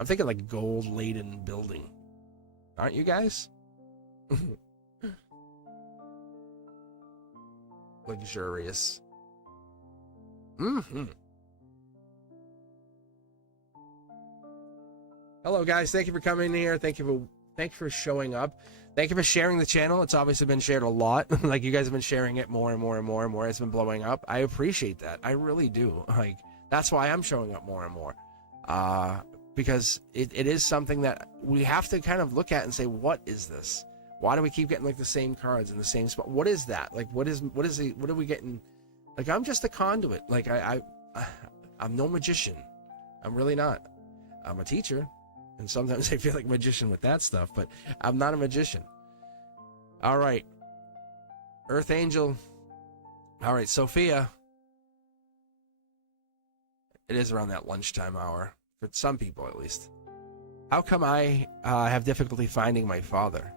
I'm thinking like gold-laden building. Aren't you guys? Luxurious. Mm-hmm. Hello, guys. Thank you for coming here. Thank you for showing up. Thank you for sharing the channel. It's obviously been shared a lot. Like, you guys have been sharing it more and more and more and more. It's been blowing up. I appreciate that. I really do. Like, that's why I'm showing up more and more. Because it is something that we have to kind of look at and say, what is this? Why do we keep getting like the same cards in the same spot? What is that? Like, what are we getting? Like, I'm just a conduit. Like, I'm no magician. I'm really not. I'm a teacher. And sometimes I feel like a magician with that stuff, but I'm not a magician. All right. Earth Angel. All right, Sophia. It is around that lunchtime hour, for some people at least. How come I have difficulty finding my father?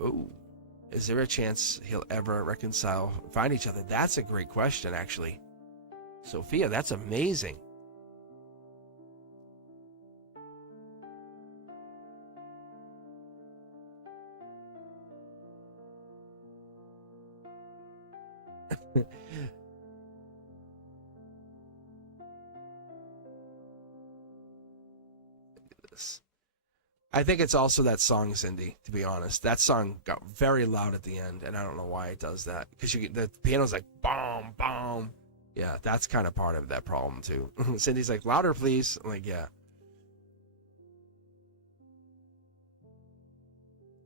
Ooh. Is there a chance he'll ever find each other? That's a great question, actually. Sophia, that's amazing. I think it's also that song, Cindy, to be honest. That song got very loud at the end, and I don't know why it does that. Because the piano's like, boom, boom. Yeah, that's kind of part of that problem, too. Cindy's like, louder, please. I'm like, yeah.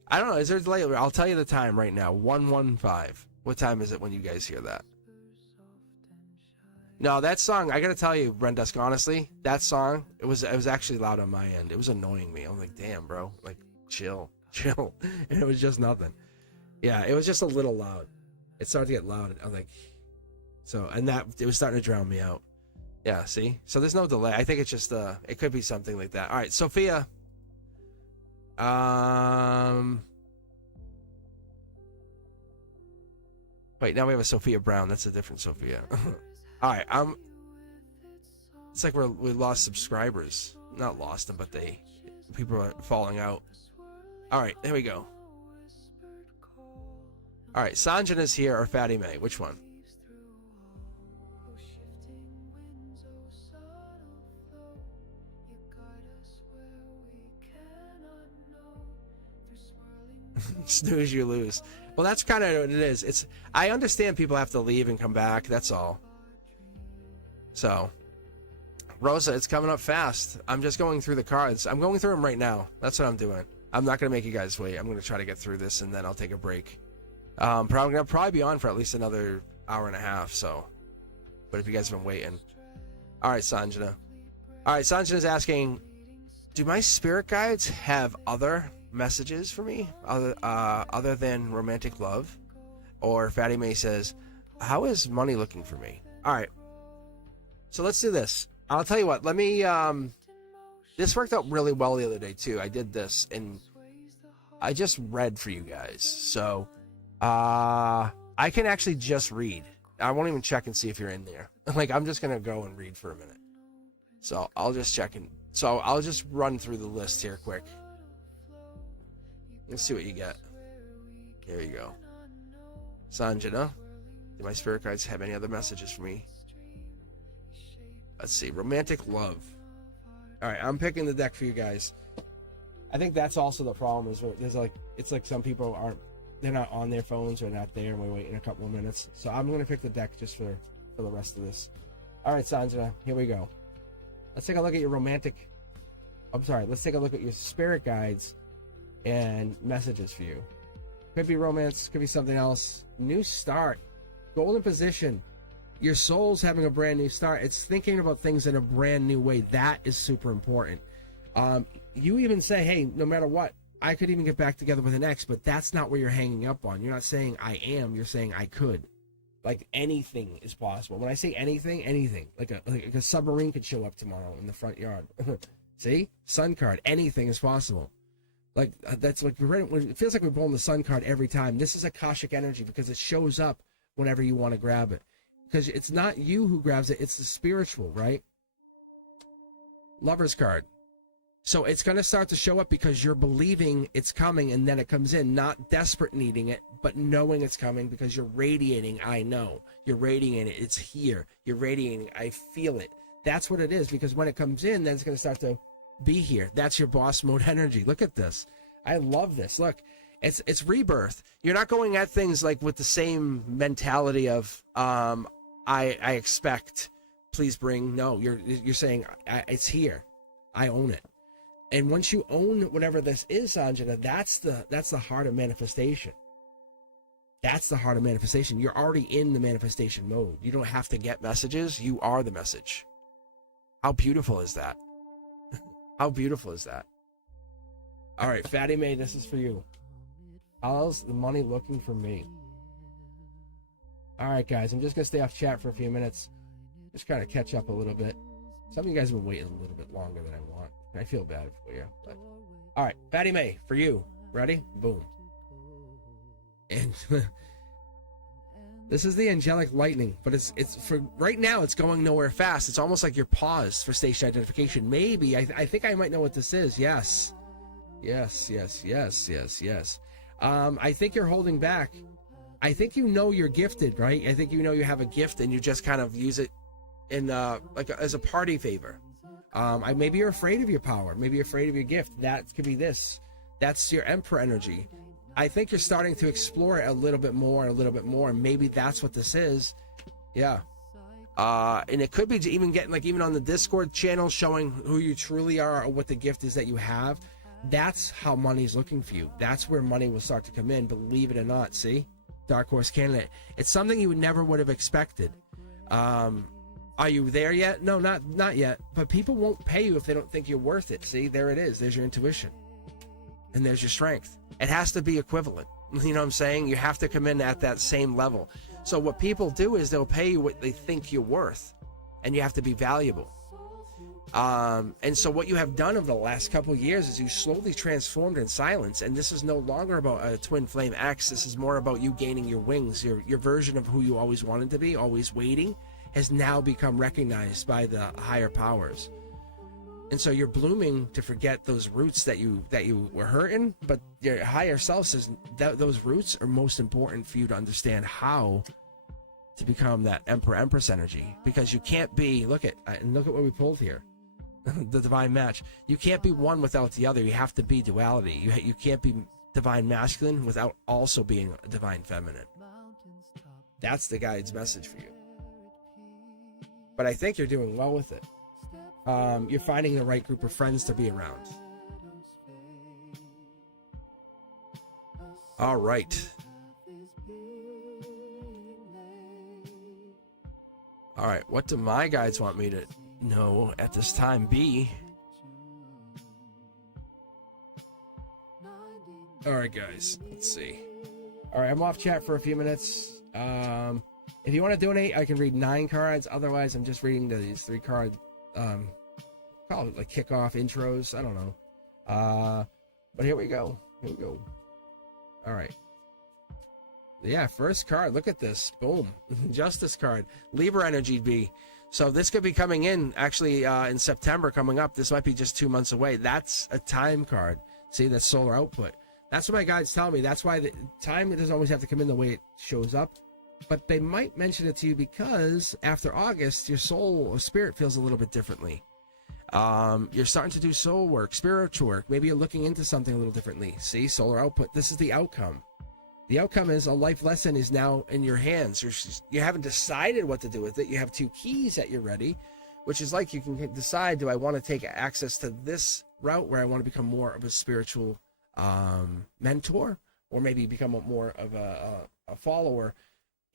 I don't know. Is there a delay? I'll tell you the time right now. 1:15. What time is it when you guys hear that? No, that song, I got to tell you, Brendusk, honestly, that song, it was actually loud on my end. It was annoying me. I'm like, damn, bro. Like, chill. And it was just nothing. Yeah, it was just a little loud. It started to get loud. I'm like, so, and that, it was starting to drown me out. Yeah, see? So there's no delay. I think it's just, it could be something like that. All right, Sophia. Wait, now we have a Sophia Brown. That's a different Sophia. All right, it's like we lost subscribers. Not lost them, but people are falling out. All right, there we go. All right, Sanjana's here or Fatty May? Which one? Snooze, you lose. Well, that's kind of what it is. I understand people have to leave and come back. That's all. So, Rosa, it's coming up fast. I'm just going through the cards. I'm going through them right now. That's what I'm doing. I'm not going to make you guys wait. I'm going to try to get through this, and then I'll take a break. I'm going to probably be on for at least another hour and a half, so. But if you guys have been waiting. All right, Sanjana. All right, Sanjana's asking, do my spirit guides have other messages for me other than romantic love? Or Fatty May says, how is money looking for me? All right. So let's do this. I'll tell you what. Let me. This worked out really well the other day too. I did this and I just read for you guys. So I can actually just read. I won't even check and see if you're in there. Like, I'm just gonna go and read for a minute. So I'll just check and. So I'll just run through the list here quick. Let's see what you get. There you go. Sanjana, do my spirit guides have any other messages for me? Let's see. Romantic love. All right, I'm picking the deck for you guys. I think that's also the problem is there's like, it's like some people they're not on their phones or not there and we're waiting a couple of minutes. So I'm going to pick the deck just for the rest of this. All right, Sanjana, here we go. Let's take a look at your let's take a look at your spirit guides and messages for you. Could be romance, could be something else. New start, golden position. Your soul's having a brand new start. It's thinking about things in a brand new way. That is super important. You even say, hey, no matter what, I could even get back together with an ex, but that's not what you're hanging up on. You're not saying I am, you're saying I could. Like, anything is possible. When I say anything, like a submarine could show up tomorrow in the front yard. See? Sun card. Anything is possible. Like, that's like, it feels like we're pulling the sun card every time. This is Akashic energy because it shows up whenever you want to grab it. Because it's not you who grabs it, it's the spiritual, right? Lover's card. So it's going to start to show up because you're believing it's coming and then it comes in. Not desperate needing it, but knowing it's coming because you're radiating, I know. You're radiating it, it's here. You're radiating, I feel it. That's what it is, because when it comes in, then it's going to start to be here. That's your boss mode energy. Look at this. I love this. Look. It's rebirth. You're not going at things like with the same mentality of I expect, please bring. No, you're saying it's here. I own it. And once you own whatever this is, Sanjana, that's the heart of manifestation. That's the heart of manifestation. You're already in the manifestation mode. You don't have to get messages. You are the message. How beautiful is that? How beautiful is that? All right, Fatty May, this is for you. How's the money looking for me? All right, guys, I'm just going to stay off chat for a few minutes. Just kind of catch up a little bit. Some of you guys have been waiting a little bit longer than I want. I feel bad for you. But... All right, Fatty May, for you. Ready? Boom. And this is the angelic lightning, but it's for right now, it's going nowhere fast. It's almost like you're paused for station identification. Maybe, I think I might know what this is. Yes. Yes. I think you're holding back. I think you know you're gifted, right? I think you know you have a gift and you just kind of use it in like as a party favor. Maybe you're afraid of your power. Maybe you're afraid of your gift. That could be this. That's your Emperor energy. I think you're starting to explore it a little bit more, and maybe that's what this is. Yeah. And it could be even getting, like, even on the Discord channel, showing who you truly are or what the gift is that you have. That's how money's looking for you. That's where money will start to come in, believe it or not. See? Dark Horse Candidate. It's something you never would have expected. Are you there yet? No, not yet. But people won't pay you if they don't think you're worth it. See, there it is. There's your intuition. And there's your strength. It has to be equivalent. You know what I'm saying? You have to come in at that same level. So what people do is they'll pay you what they think you're worth. And you have to be valuable. And so what you have done over the last couple of years is you slowly transformed in silence. And this is no longer about a twin flame X. This is more about you gaining your wings. Your version of who you always wanted to be, always waiting, has now become recognized by the higher powers. And so you're blooming to forget those roots that you were hurting, but your higher self says that those roots are most important for you to understand how to become that Empress energy. Because you can't be, look at what we pulled here. The divine match. You can't be one without the other. You have to be duality. You can't be divine masculine without also being divine feminine. That's the guide's message for you. But I think you're doing well with it. You're finding the right group of friends to be around. All right. All right. What do my guides want me to know at this time? B. All right, guys. Let's see. All right. I'm off chat for a few minutes. If you want to donate, I can read 9 cards. Otherwise, I'm just reading these 3 cards. Call it like kickoff intros. I don't know. But here we go. All right. Yeah, first card. Look at this. Boom. Justice card. Libra energy B. So this could be coming in actually in September coming up. This might be just 2 months away. That's a time card. See, that's solar output. That's what my guides tell me. That's why the time, it doesn't always have to come in the way it shows up. But they might mention it to you because after August, your soul or spirit feels a little bit differently. You're starting to do soul work, spiritual work. Maybe you're looking into something a little differently. See, solar output. This is the outcome. The outcome is a life lesson is now in your hands. You haven't decided what to do with it. You have 2 keys at your ready, which is like you can decide, do I want to take access to this route where I want to become more of a spiritual mentor, or maybe become more of a follower.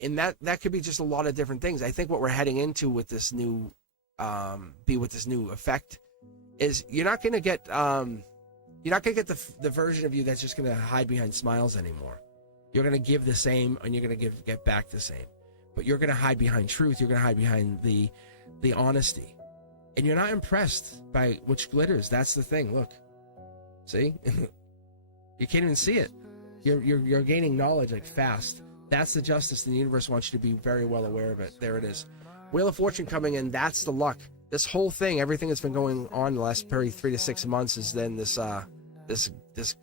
And that could be just a lot of different things. I think what we're heading into with this new effect is you're not going to get the version of you that's just going to hide behind smiles anymore. You're going to give the same, and you're going to get back the same. But you're going to hide behind truth. You're going to hide behind the honesty. And you're not impressed by which glitters. That's the thing. Look. See? You can't even see it. You're gaining knowledge like fast. That's the justice, and the universe wants you to be very well aware of it. There it is. Wheel of Fortune coming in. That's the luck. This whole thing, everything that's been going on the last probably 3 to 6 months, is then this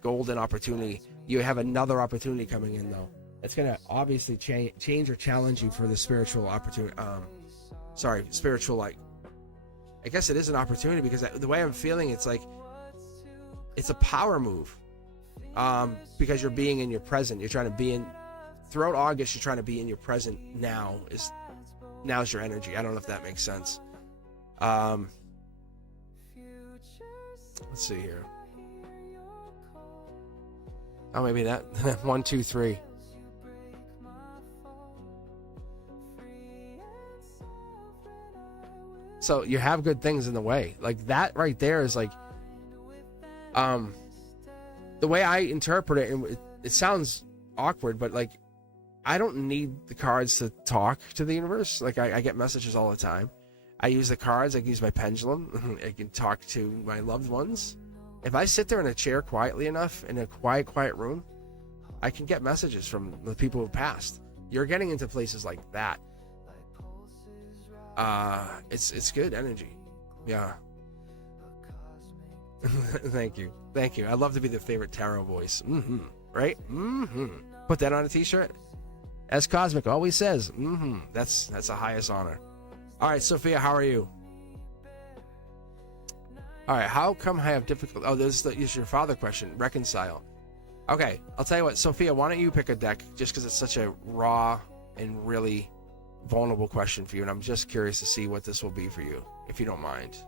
golden opportunity. You have another opportunity coming in, though. It's going to obviously change or challenge you for the spiritual opportunity. Spiritual, like, I guess it is an opportunity, because the way I'm feeling, it's like it's a power move. Because you're being in your present. You're trying to be in, throughout August, you're trying to be in your present now. Now's your energy. I don't know if that makes sense. Let's see here. Oh, maybe that. 1, 2, 3. So you have good things in the way. Like that right there is like, the way I interpret it, and it sounds awkward, but like, I don't need the cards to talk to the universe. Like I get messages all the time. I use the cards. I can use my pendulum. I can talk to my loved ones. If I sit there in a chair quietly enough in a quiet room, I can get messages from the people who passed. You're getting into places like that. It's good energy. Yeah. Thank you. I'd love to be the favorite tarot voice. Right? Put that on a t-shirt. As Cosmic always says, That's the highest honor. All right, Sophia, how are you? All right, how come I have difficulty? Oh, this is your father question. Reconcile. Okay, I'll tell you what, Sophia, why don't you pick a deck just because it's such a raw and really vulnerable question for you, and I'm just curious to see what this will be for you, if you don't mind.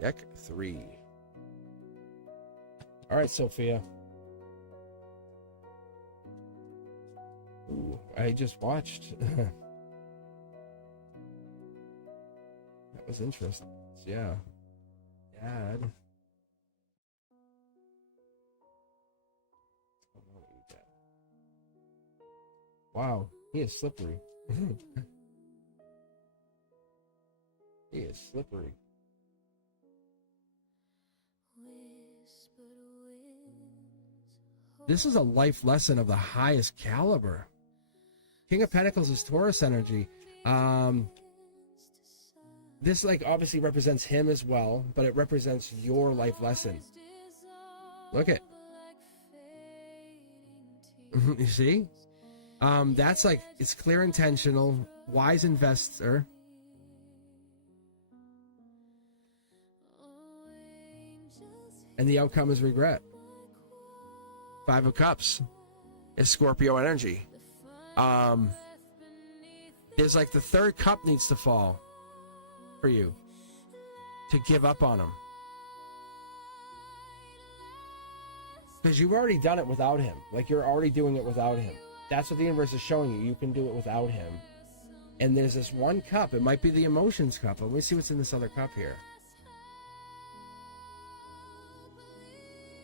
Deck 3. All right, Sophia. Ooh, I just watched. That was interesting. Yeah. Dad. Wow, he is slippery. He is slippery. This is a life lesson of the highest caliber. King of Pentacles is Taurus energy. This like obviously represents him as well, but it represents your life lesson. Look at. You see? That's like, it's clear, intentional, wise investor. And the outcome is regret. 5 of Cups is Scorpio energy. There's like the third cup needs to fall for you to give up on him. Because you've already done it without him. Like you're already doing it without him. That's what the universe is showing you. You can do it without him. And there's this one cup. It might be the emotions cup. Let me see what's in this other cup here.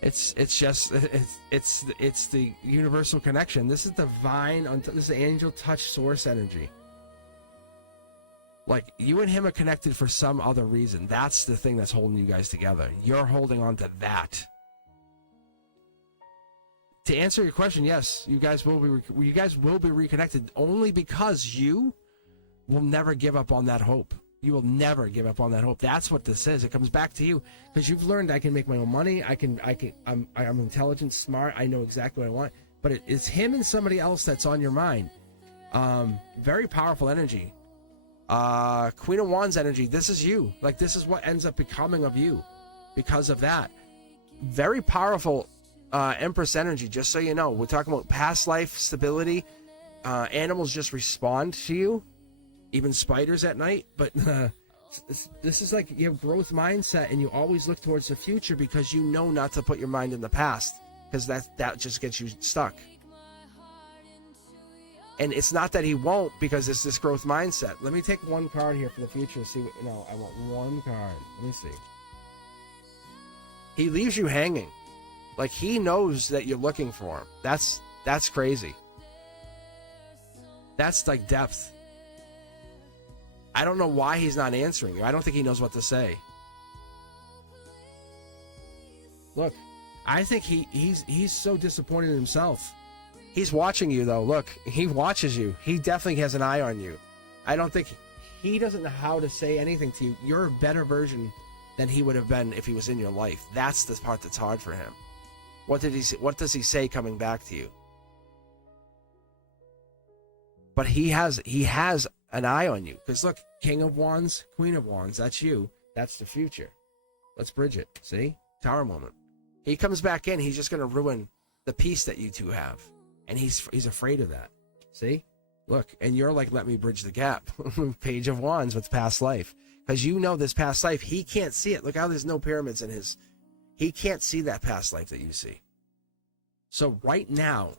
It's the universal connection. This is divine. This is angel touch source energy. Like you and him are connected for some other reason. That's the thing that's holding you guys together. You're holding on to that. To answer your question, yes, you guys will be reconnected only because you will never give up on that hope. You will never give up on that hope. That's what this is. It comes back to you because you've learned I can make my own money. I'm intelligent, smart. I know exactly what I want. But it's him and somebody else that's on your mind. Very powerful energy. Queen of Wands energy. This is you. Like this is what ends up becoming of you because of that. Very powerful Empress energy. Just so you know, we're talking about past life stability. Animals just respond to you. Even spiders at night, but this is like you have growth mindset and you always look towards the future because you know not to put your mind in the past because that just gets you stuck. And it's not that he won't because it's this growth mindset. Let me take one card here for the future. See what, no, I want one card. Let me see. He leaves you hanging. Like he knows that you're looking for him. That's crazy. That's like depth. I don't know why he's not answering you. I don't think he knows what to say. Look, I think he's so disappointed in himself. He's watching you though. Look, he watches you. He definitely has an eye on you. I don't think he doesn't know how to say anything to you. You're a better version than he would have been if he was in your life. That's the part that's hard for him. What does he say coming back to you? But he has an eye on you. Because look, King of Wands, Queen of Wands, that's you. That's the future. Let's bridge it. See? Tower moment. He comes back in, he's just going to ruin the peace that you two have. And he's afraid of that. See? Look, and you're like, let me bridge the gap. Page of Wands with past life. Because you know this past life, he can't see it. Look how there's no pyramids in his. He can't see that past life that you see. So right now,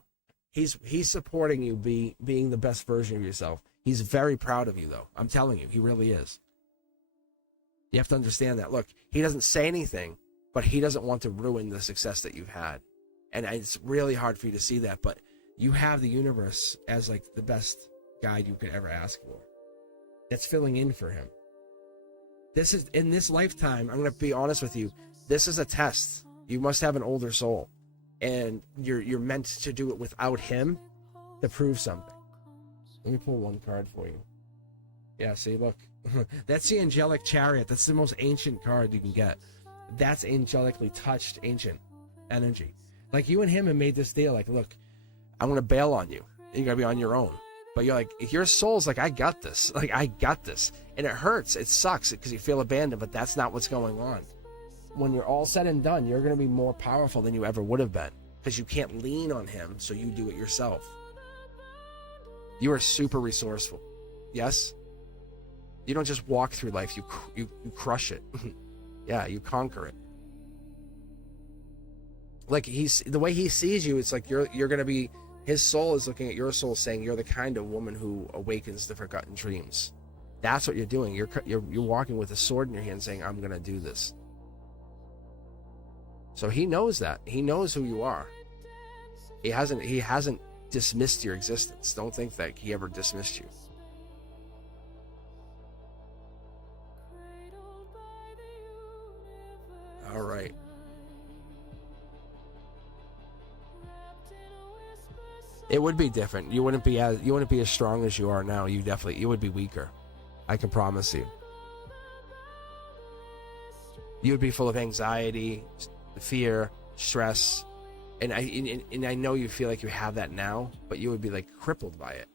he's supporting you being the best version of yourself. He's very proud of you, though. I'm telling you, he really is. You have to understand that. Look, he doesn't say anything, but he doesn't want to ruin the success that you've had. And it's really hard for you to see that, but you have the universe as like the best guide you could ever ask for. That's filling in for him. This is, in this lifetime, I'm going to be honest with you, this is a test. You must have an older soul. And you're meant to do it without him to prove something. Let me pull one card for you. Yeah, see, look. That's the angelic chariot. That's the most ancient card you can get. That's angelically touched ancient energy. Like, you and him have made this deal. Like, look, I'm going to bail on you. You're going to be on your own. But you're like, your soul's like, I got this. Like, I got this. And it hurts. It sucks because you feel abandoned, but that's not what's going on. When you're all said and done, you're going to be more powerful than you ever would have been because you can't lean on him, so you do it yourself. You are super resourceful. Yes? You don't just walk through life. You crush it. Yeah, you conquer it. Like, the way he sees you, it's like you're going to be... His soul is looking at your soul saying you're the kind of woman who awakens the forgotten dreams. That's what you're doing. You're walking with a sword in your hand saying, I'm going to do this. So he knows that. He knows who you are. He hasn't dismissed your existence. Don't think that he ever dismissed you. All right. It would be different. You wouldn't be as strong as you are now. You would be weaker. I can promise you. You would be full of anxiety, fear, stress, and I know you feel like you have that now, but you would be like crippled by it.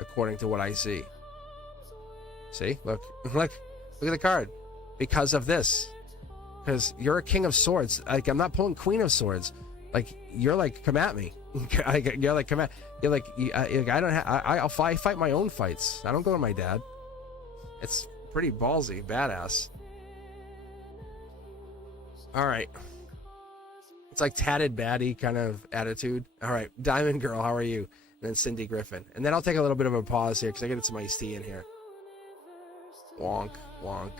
According to what I see. See? Look at the card. Because of this. Because you're a king of swords. Like, I'm not pulling queen of swords. Like, you're like, come at me. You're like, come at. You're like, I don't have. I'll fight my own fights. I don't go to my dad. It's pretty ballsy, badass. All right. It's like tatted baddie kind of attitude. All right, Diamond Girl, how are you? And then Cindy Griffin, and then I'll take a little bit of a pause here because I get some iced tea in here. Wonk, wonk.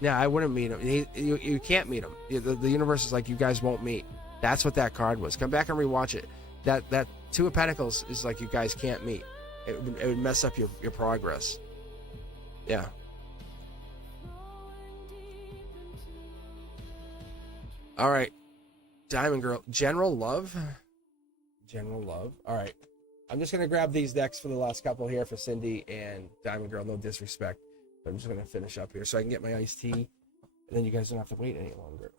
Yeah, I wouldn't meet him. You can't meet him. The universe is like, you guys won't meet. That's what that card was. Come back and rewatch it. That Two of Pentacles is like, you guys can't meet. It would mess up your progress. Yeah. All right. Diamond Girl. General Love. General Love. All right. I'm just going to grab these decks for the last couple here for Cindy and Diamond Girl. No disrespect. I'm just going to finish up here so I can get my iced tea, and then you guys don't have to wait any longer.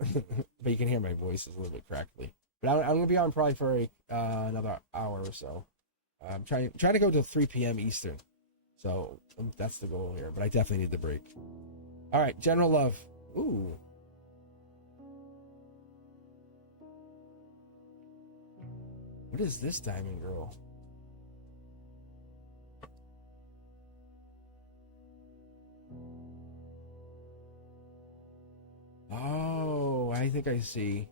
But you can hear my voice is a little bit crackly. But I'm going to be on probably for another hour or so. I'm trying to go to 3 p.m. Eastern. So that's the goal here, but I definitely need the break. All right, General Love. Ooh. What is this, Diamond Girl? Oh, I think I see.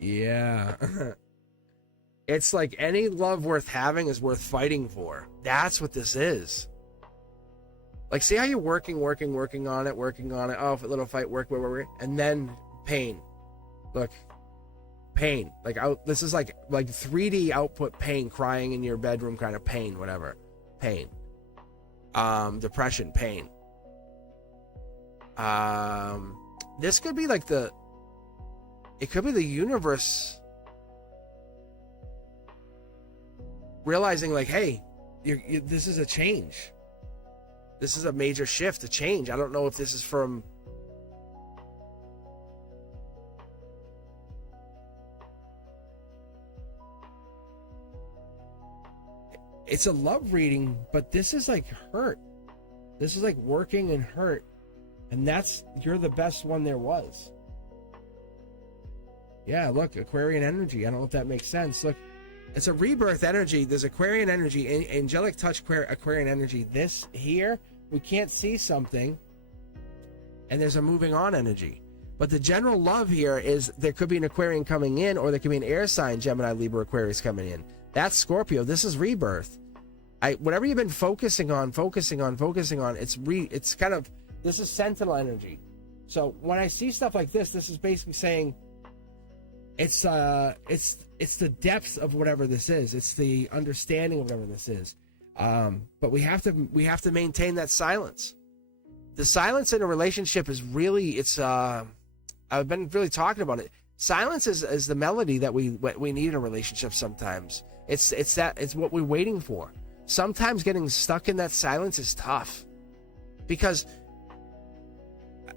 Yeah. It's like any love worth having is worth fighting for. That's what this is. Like, see how you're working on it. Oh, a little fight, work, and then pain. Look, pain. Like, this is like 3D output pain, crying in your bedroom kind of pain, whatever. Pain. Depression, pain. This could be like it could be the universe realizing, like, hey, this is a change. This is a major shift, a change. I don't know if this is from... It's a love reading, but this is like hurt. This is like working and hurt. And you're the best one there was. Yeah, look, Aquarian energy. I don't know if that makes sense. Look, it's a rebirth energy. There's Aquarian energy, angelic touch, Aquarian energy. This here, we can't see something, and there's a moving on energy. But the general love here is there could be an Aquarian coming in, or there could be an air sign, Gemini, Libra, Aquarius coming in. That's Scorpio. This is rebirth. Whatever you've been focusing on, it's kind of, this is sentinel energy. So when I see stuff like this is basically saying it's the depth of whatever this is. It's the understanding of whatever this is. But we have to maintain that silence. The silence in a relationship is really, I've been really talking about it. Silence is the melody that we need in a relationship sometimes. It's what we're waiting for. Sometimes getting stuck in that silence is tough. Because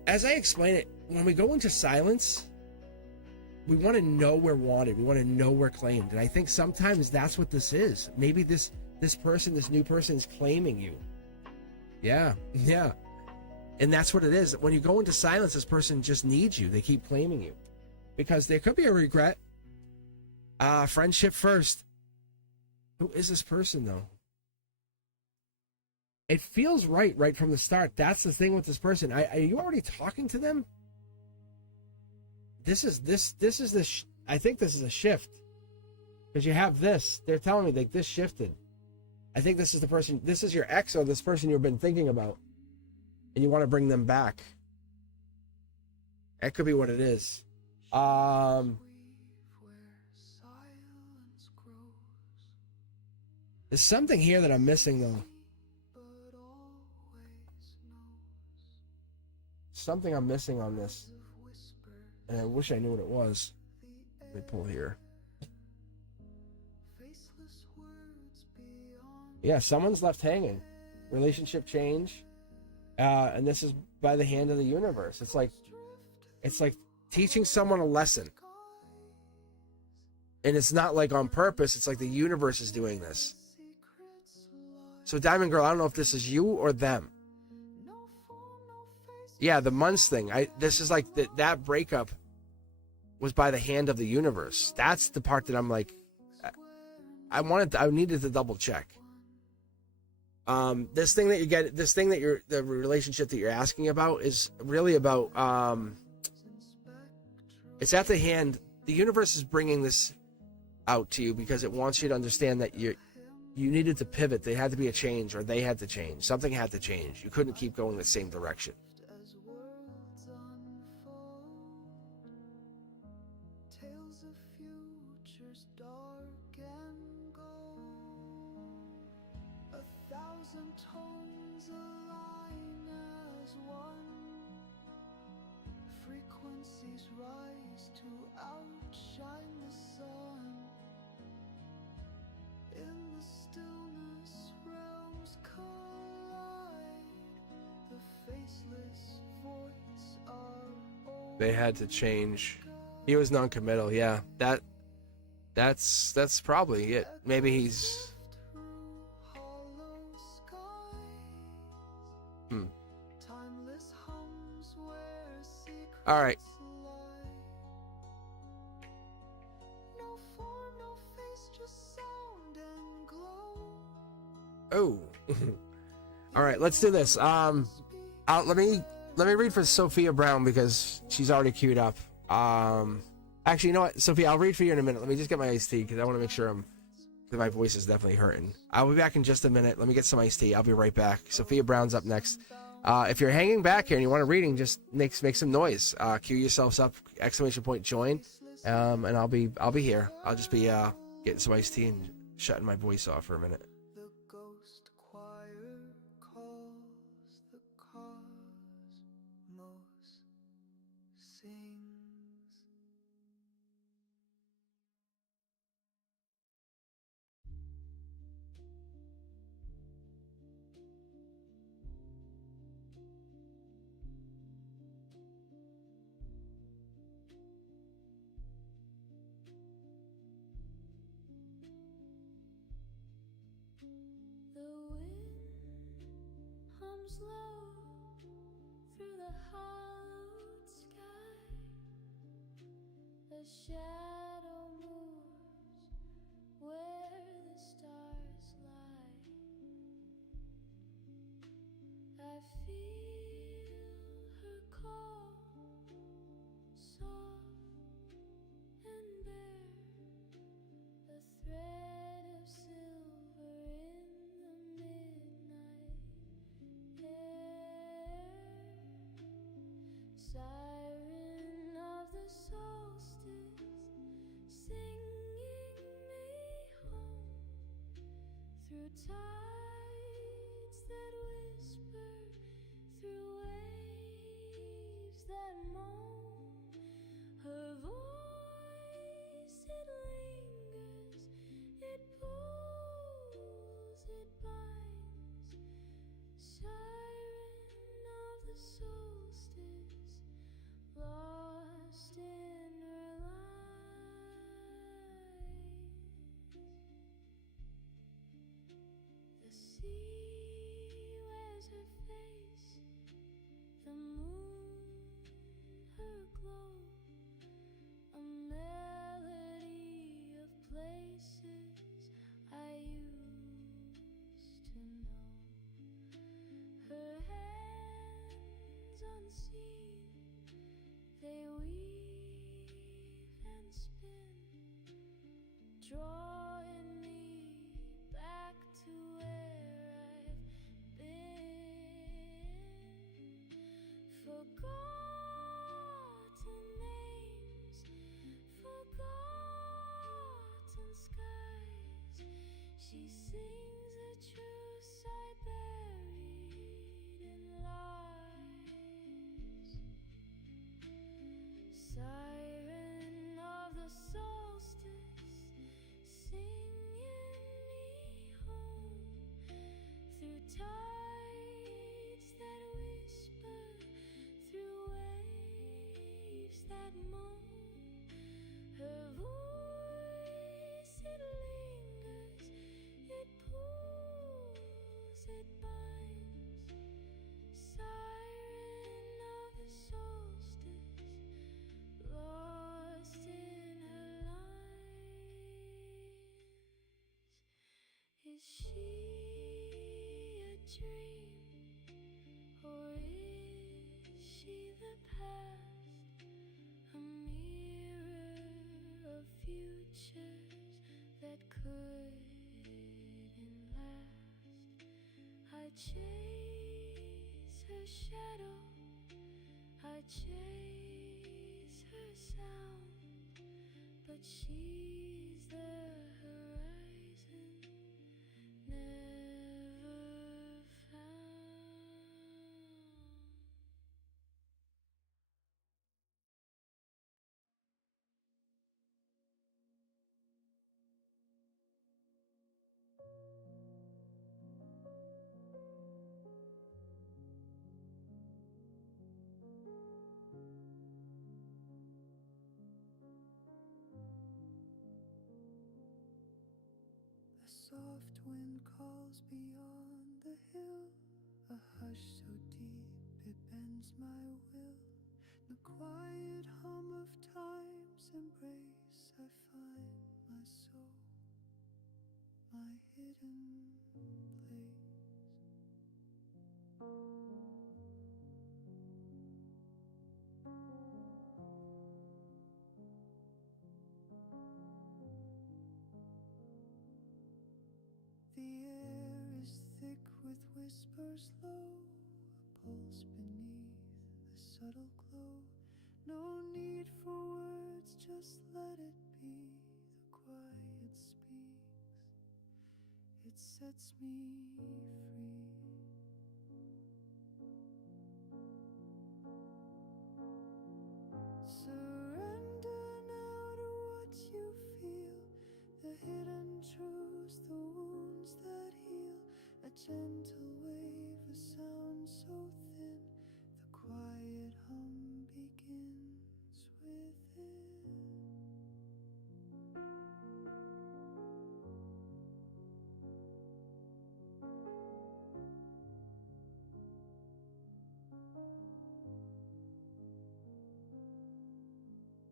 as I explain it, when we go into silence, we want to know we're wanted. We want to know we're claimed. And I think sometimes that's what this is. Maybe this new person is claiming you. Yeah. And that's what it is. When you go into silence, this person just needs you. They keep claiming you. Because there could be a regret. Friendship first. Who is this person, though? It feels right from the start. That's the thing with this person. Are you already talking to them? I think this is a shift. Because you have this. They're telling me like this shifted. I think this is the person. This is your ex or this person you've been thinking about. And you want to bring them back. That could be what it is. There's something here that I'm missing, though. Something I'm missing on this. And I wish I knew what it was. Let me pull here. Yeah, someone's left hanging. Relationship change. And this is by the hand of the universe. It's like teaching someone a lesson. And it's not like on purpose. It's like the universe is doing this. So Diamond Girl, I don't know if this is you or them. Yeah, the months thing. This is like that breakup was by the hand of the universe. That's the part that I'm like, I needed to double check. This thing that you get, the relationship that you're asking about is really about, it's at the hand. The universe is bringing this out to you because it wants you to understand that you needed to pivot. There had to be a change, or they had to change. Something had to change. You couldn't keep going the same direction. They had to change. He was non-committal. Yeah, that's probably it. Maybe he's. All right. Oh. All right. Let's do this. Let me read for Sophia Brown because she's already queued up. Actually, you know what, Sophia, I'll read for you in a minute. Let me just get my iced tea because I want to make sure because my voice is definitely hurting. I'll be back in just a minute. Let me get some iced tea. I'll be right back. Sophia Brown's up next. If you're hanging back here and you want a reading, just make some noise. Cue yourselves up! ! Join. And I'll be here. I'll just be getting some iced tea and shutting my voice off for a minute. Slow through the hollowed sky, a shadow moves where the stars lie. I feel her call, soft and bare, a thread of silver in the midnight. Siren of the solstice, singing me home through tides that whisper, through waves that moan. Her voice unseen. They weave and spin, drawing me back to where I've been. Forgotten names, forgotten skies. She sings a truce I buried in lies. Siren of the solstice, singing me home through tides that whisper, through waves that moan. Her voice, it lingers, it pulls, it binds. Siren of the solstice, lost in her lines. Is she a dream, or is she the past? A mirror of futures that couldn't last. I chase her shadow, I chase her sound, but she's the horizon never found. The soft wind calls beyond the hill, a hush so deep it bends my will. The quiet hum of time's embrace, I find my soul, my hidden place. The air is thick with whispers low, a pulse beneath the subtle glow. No need for words, just let it be. The quiet speaks, it sets me free. Surrender now to what you feel, the hidden truths, the wounds that heal. A gentle wave, a sound so thin, the quiet hum begins within.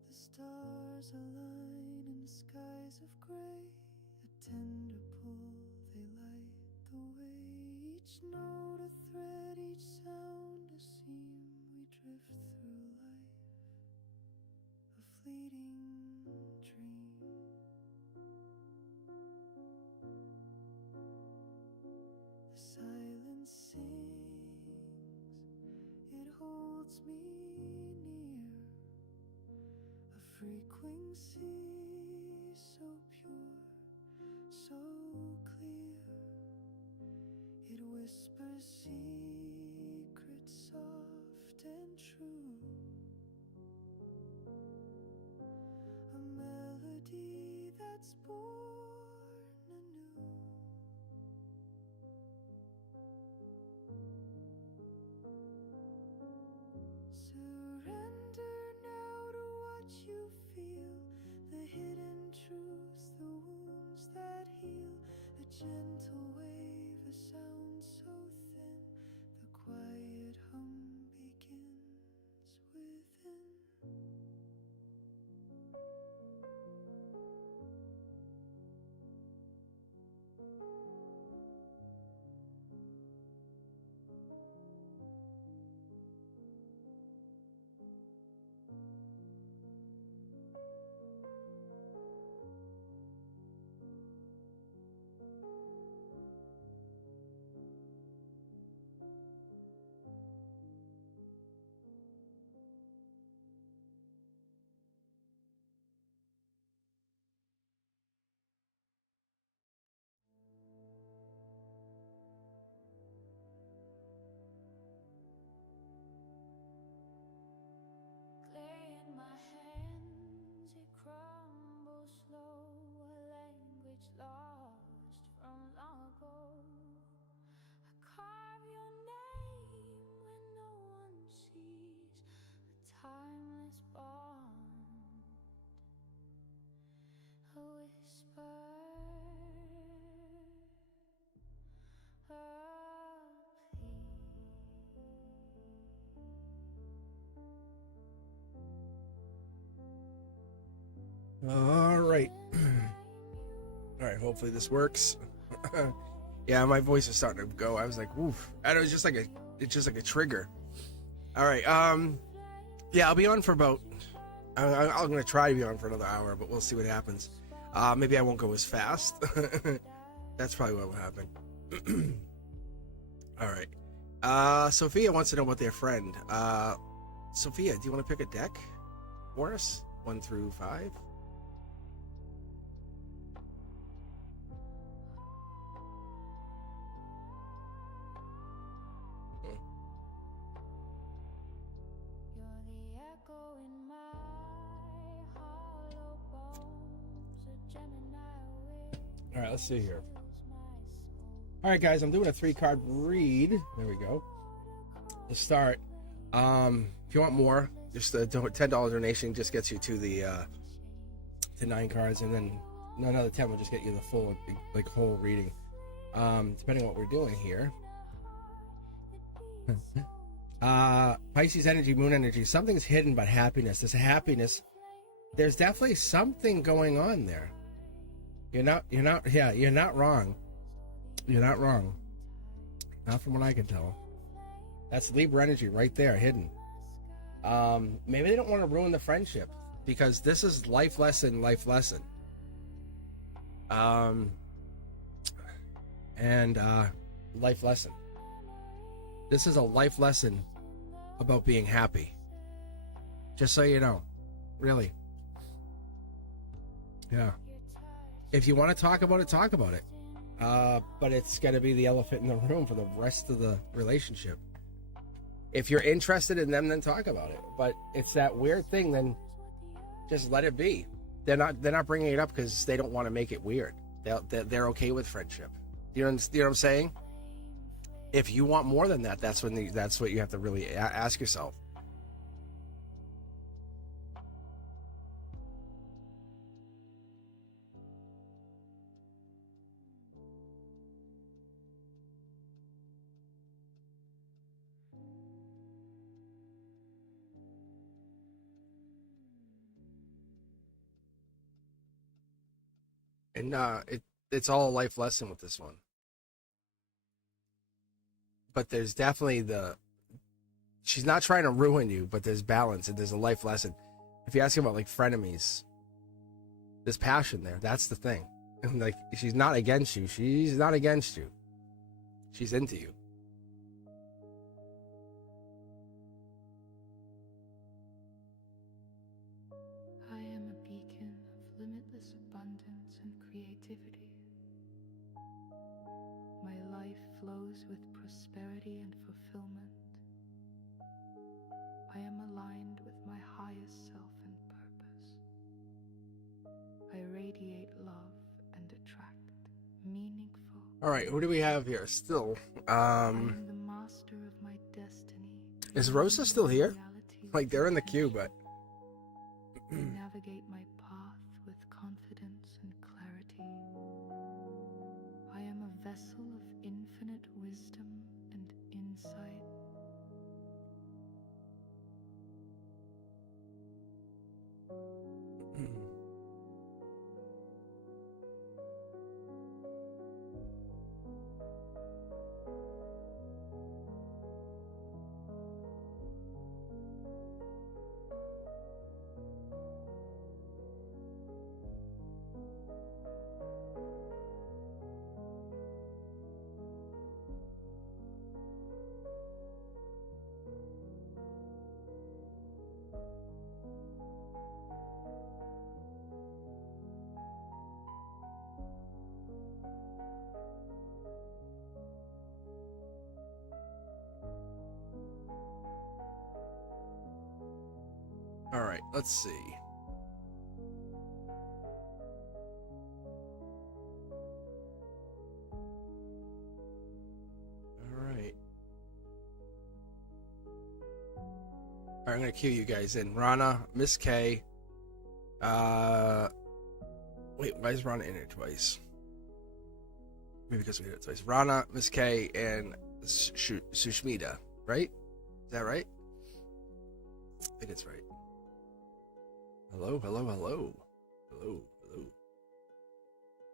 The stars align in skies of gray, a tender pull, they light the way. Each note a thread, each sound a seam, we drift through life, a fleeting dream. The silence sings, it holds me near, a frequency so pure, so clear. It whispers secrets soft and true, a melody that's born anew. Surrender now to what you feel, the hidden truths, the wounds that heal. A gentle wave, a sound so thin, All right. All right, hopefully this works. Yeah, my voice is starting to go. I was like, oof. And it was just like it's just like a trigger. All right. Yeah, I'll be on for about, I'm going to try to be on for another hour, but we'll see what happens. Maybe I won't go as fast. That's probably what will happen. All right. Sophia wants to know about their friend. Sophia, do you want to pick a deck for us? 1 through 5? You're the echo in my hollow bones, a Gemini wave All right, let's see here. fills my soul. All right, guys, I'm doing a 3-card read. There we go. To start, if you want more, just a $10 donation just gets you to the 9 cards, and then another 10 will just get you the full, like, whole reading. Depending on what we're doing here. Pisces energy, moon energy. Something's hidden but happiness. There's a happiness. There's definitely something going on there. You're not wrong. You're not wrong. Not from what I can tell. That's Libra energy right there, hidden. Maybe they don't want to ruin the friendship because this is life lesson. And life lesson. This is a life lesson about being happy. Just so you know. Really. Yeah. If you want to talk about it, talk about it. But it's got to be the elephant in the room for the rest of the relationship. If you're interested in them, then talk about it. But it's that weird thing, then just let it be. They're not bringing it up because they don't want to make it weird. They're okay with friendship. You know what I'm saying? If you want more than that, that's what you have to really ask yourself. And it's all a life lesson with this one. But there's definitely she's not trying to ruin you, but there's balance and there's a life lesson. If you ask about like frenemies, there's passion there. That's the thing. And like she's not against you. She's not against you. She's into you. I am a beacon of limitless abundance and creativity. My life flows with prosperity and fulfillment. I am aligned with my highest self and purpose. I radiate love and attract meaningful. All right, who do we have here? Still, I am the master of my destiny. is Rosa still here? Reality Like they're in the queue, but I navigate my path with confidence and clarity. I am a vessel of infinite wisdom and insight. all right, let's see. All right. All right, I'm gonna cue you guys in. Rana, Miss K. Wait, why is Rana in it twice? Maybe because we hit it twice. Rana, Miss K, and Sushmita, right? Is that right? I think it's right. Hello. Hello, hello.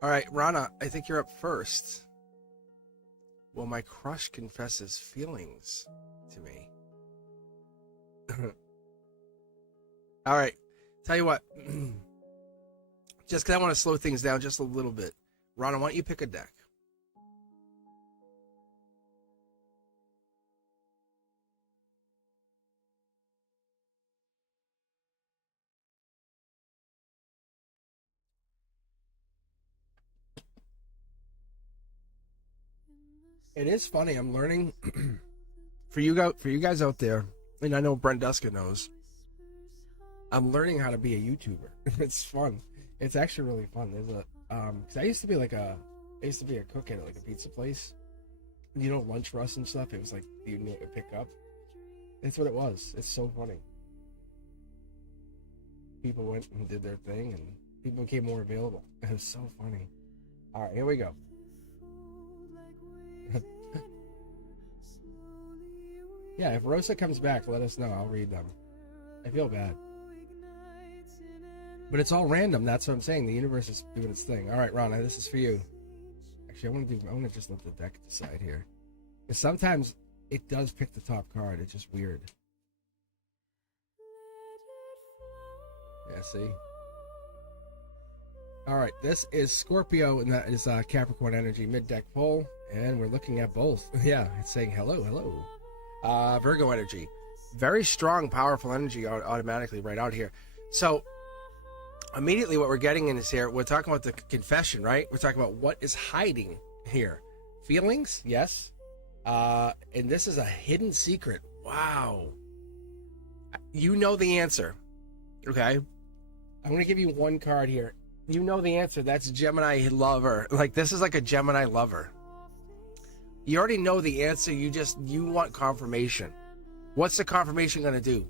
All right, Rana, I think you're up first. Well, my crush confesses feelings to me. All right, tell you what. Just because I want to slow things down just a little bit. Rana, why don't you pick a deck? It is funny. I'm learning for you guys out there, and I know Brenduska knows. I'm learning how to be a YouTuber. It's fun. It's actually really fun. There's a because I used to be a cook at like a pizza place. You know, lunch for us and stuff. It was like you knew to pick up. That's what it was. It's so funny. People went and did their thing, and people became more available. It was so funny. All right, here we go. Yeah, if Rosa comes back, let us know. I'll read them. I feel bad. But it's all random. That's what I'm saying. The universe is doing its thing. All right, Rana, this is for you. Actually, I want to just let the deck decide here. Because sometimes it does pick the top card. It's just weird. Yeah, see? All right, this is Scorpio, and that is Capricorn energy mid-deck pull. And we're looking at both. Yeah, it's saying hello, hello. Virgo energy. Very strong, powerful energy automatically right out here. So, immediately what we're getting in is here, we're talking about the confession, right? We're talking about what is hiding here. Feelings, yes. And this is a hidden secret. Wow. You know the answer. Okay? I'm going to give you one card here. You know the answer. That's Gemini lover. Like, this is like a Gemini lover. You already know the answer. You want confirmation. What's the confirmation going to do?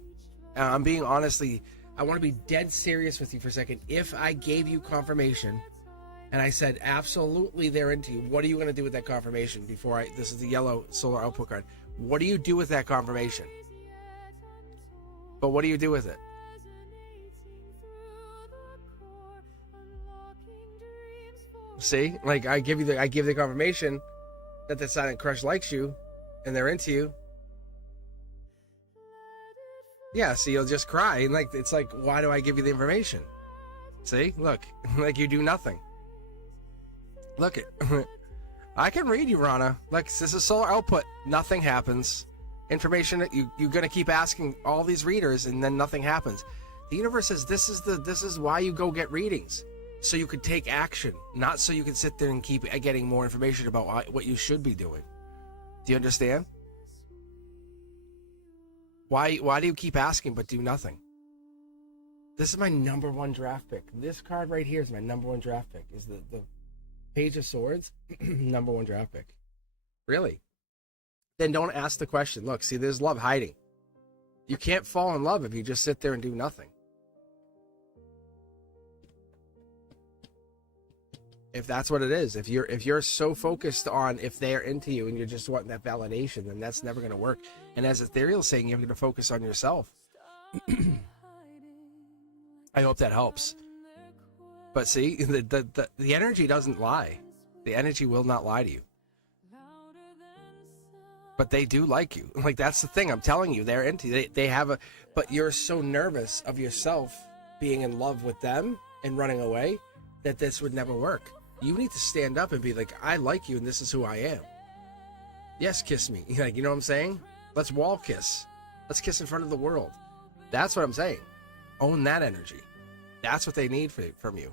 I'm being honestly, I want to be dead serious with you for a second. If I gave you confirmation and I said, absolutely they're into you, what are you going to do with that confirmation this is the yellow solar output card. What do you do with that confirmation? But what do you do with it? See, like I give the confirmation that the silent crush likes you and they're into you. Yeah, so you'll just cry and like it's like, why do I give you the information? See, look, like you do nothing. Look it. I can read you, Rana. Like this is solar output. Nothing happens. Information that you're gonna keep asking all these readers and then nothing happens. The universe says this is why you go get readings. So you could take action, not so you can sit there and keep getting more information about what you should be doing. Do you understand? Why do you keep asking but do nothing? This is my number one draft pick. This card right here is my number one draft pick. Is the Page of Swords number one draft pick. Really? Then don't ask the question. Look, see, there's love hiding. You can't fall in love if you just sit there and do nothing. If that's what it is, if you're so focused on if they're into you and you're just wanting that validation, then that's never going to work. And as Ethereal's saying, you have to focus on yourself. I hope that helps. But see, the energy doesn't lie. The energy will not lie to you. But they do like you. Like that's the thing. I'm telling you, they're into you. They have a. But you're so nervous of yourself being in love with them and running away that this would never work. You need to stand up and be like, I like you and this is who I am. Yes, kiss me. Like, you know what I'm saying? Let's wall kiss. Let's kiss in front of the world. That's what I'm saying. Own that energy. That's what they need from you.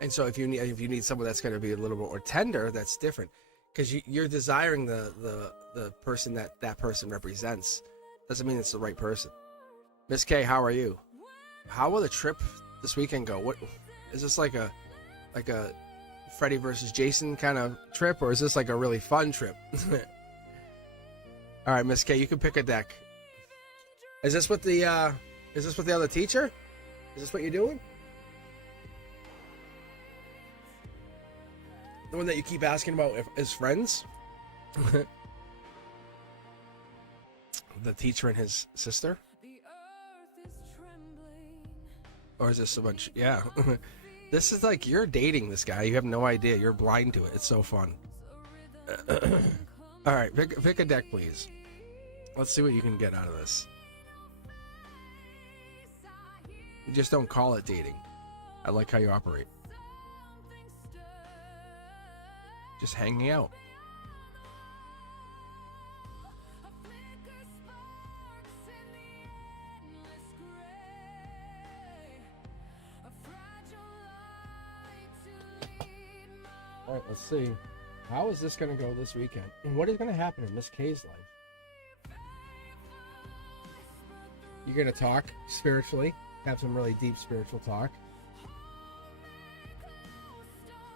And so if you need someone that's going to be a little bit more tender, that's different. Because you're desiring the person that person represents. Doesn't mean it's the right person. Miss K, how are you? How will the trip this weekend go? What is this like a Freddy versus Jason kind of trip, or is this like a really fun trip? All right, Miss K, you can pick a deck. Is this what the other teacher? Is this what you're doing? The one that you keep asking about as friends? The teacher and his sister? Or is this a bunch? Yeah. This is like you're dating this guy. You have no idea. You're blind to it. It's so fun. All right, pick a deck, please. Let's see what you can get out of this. You just don't call it dating. I like how you operate. Just hanging out. All right, let's see. How is this going to go this weekend? And what is going to happen in Miss K's life? You're going to talk spiritually, have some really deep spiritual talk.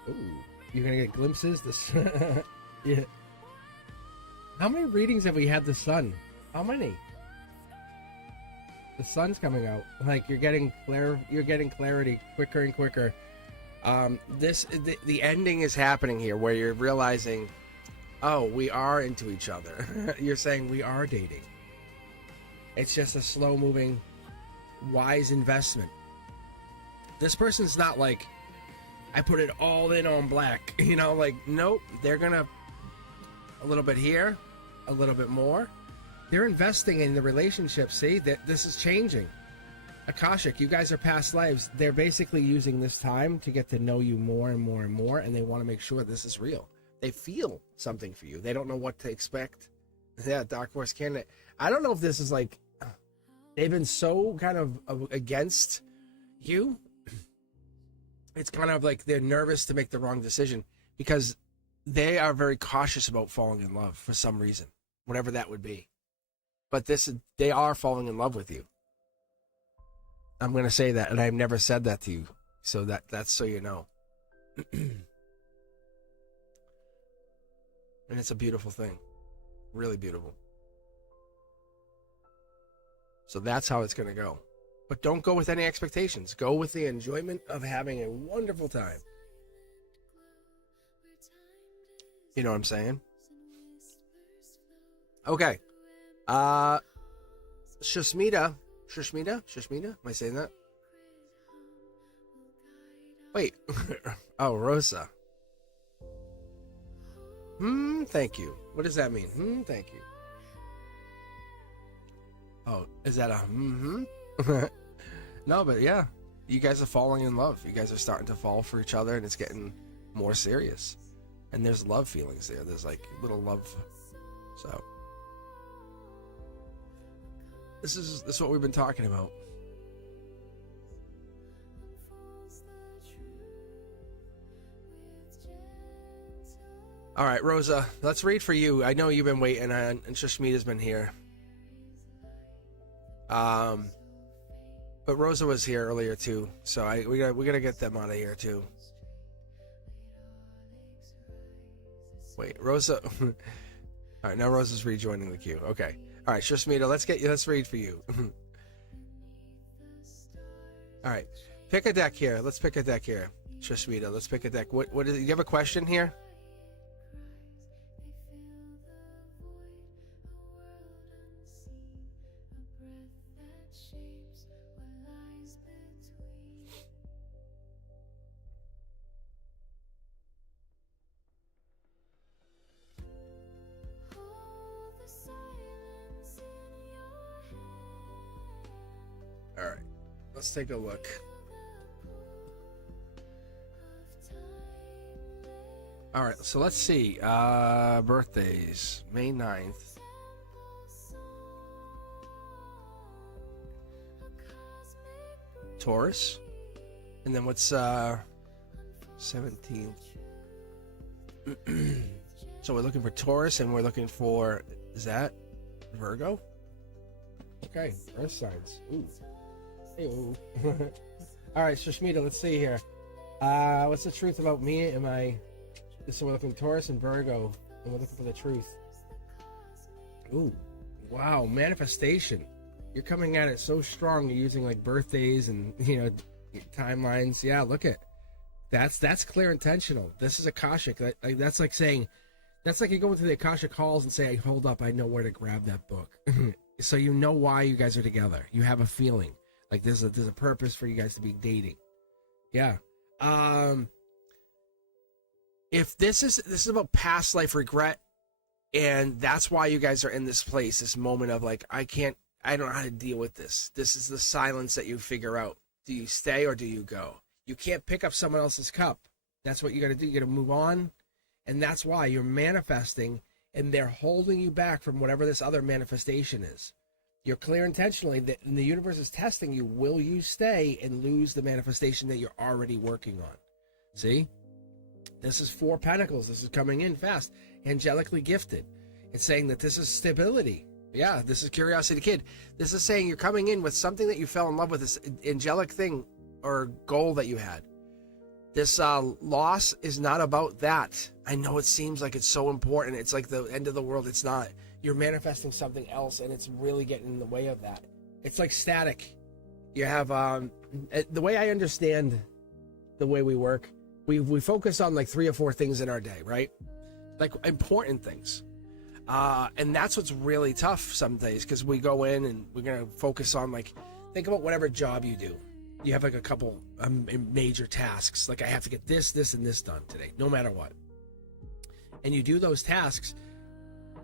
Ooh, you're going to get glimpses. This, yeah. How many readings have we had the sun? How many? The sun's coming out. Like you're getting clarity quicker and quicker. The ending is happening here where you're realizing, oh, we are into each other. You're saying we are dating. It's just a slow moving, wise investment. This person's not like, I put it all in on black, you know, like, nope, they're gonna a little bit here, a little bit more. They're investing in the relationship. See that this is changing. Akashic, you guys are past lives. They're basically using this time to get to know you more and more and more, and they want to make sure this is real. They feel something for you. They don't know what to expect. Yeah, Dark Horse candidate. I don't know if this is like, they've been so kind of against you. It's kind of like they're nervous to make the wrong decision because they are very cautious about falling in love for some reason, whatever that would be. But they are falling in love with you. I'm going to say that, and I've never said that to you, so that's so you know. And it's a beautiful thing. Really beautiful. So that's how it's going to go. But don't go with any expectations. Go with the enjoyment of having a wonderful time. You know what I'm saying? Okay. Shashmita. Am I saying that? Wait. Oh, Rosa. Thank you. What does that mean? Thank you. Oh, is that a No, but yeah. You guys are falling in love. You guys are starting to fall for each other, and it's getting more serious. And there's love feelings there. There's like little love. So this is what we've been talking about. All right, Rosa, let's read for you. I know you've been waiting, and Shashmita's been here. But Rosa was here earlier too, so we gotta get them out of here too. Wait, Rosa. All right, now Rosa's rejoining the queue. Okay. All right, Shashmita, let's read for you. All right, pick a deck here. Let's pick a deck here, Shashmita. Let's pick a deck. What is it? You have a question here? All right, let's take a look. All right, so let's see. Birthdays, May 9th. Taurus. And then what's 17th? So we're looking for Taurus, and we're looking for, is that Virgo? Okay, Earth signs. Ooh. Hey-oh. All right, Shashmita, let's see here. What's the truth about me? So we're looking for Taurus and Virgo, and we're looking for the truth. Ooh, wow, manifestation. You're coming at it so strong. You're using like birthdays and timelines. Yeah, look at that's clear intentional. This is Akashic. That's like saying, that's like you go into the Akashic halls and say, hold up, I know where to grab that book. So you know why you guys are together. You have a feeling. Like there's a purpose for you guys to be dating. Yeah. If this is about past life regret, and that's why you guys are in this place, this moment of like, I don't know how to deal with this. This is the silence that you figure out. Do you stay or do you go? You can't pick up someone else's cup. That's what you got to do. You got to move on. And that's why you're manifesting, and they're holding you back from whatever this other manifestation is. You're clear intentionally that the universe is testing you. Will you stay and lose the manifestation that you're already working on? See? This is 4 Pentacles. This is coming in fast. Angelically gifted. It's saying that this is stability. Yeah, this is Curiosity Kid. This is saying you're coming in with something that you fell in love with, this angelic thing or goal that you had. This loss is not about that. I know it seems like it's so important. It's like the end of the world. It's not. You're manifesting something else, and it's really getting in the way of that. It's like static. You have, the way I understand the way we work, we focus on like 3 or 4 things in our day, right? Like important things. And that's what's really tough some days, because we go in and we're going to focus on, like, think about whatever job you do. You have like a couple major tasks. Like, I have to get this, and this done today, no matter what. And you do those tasks,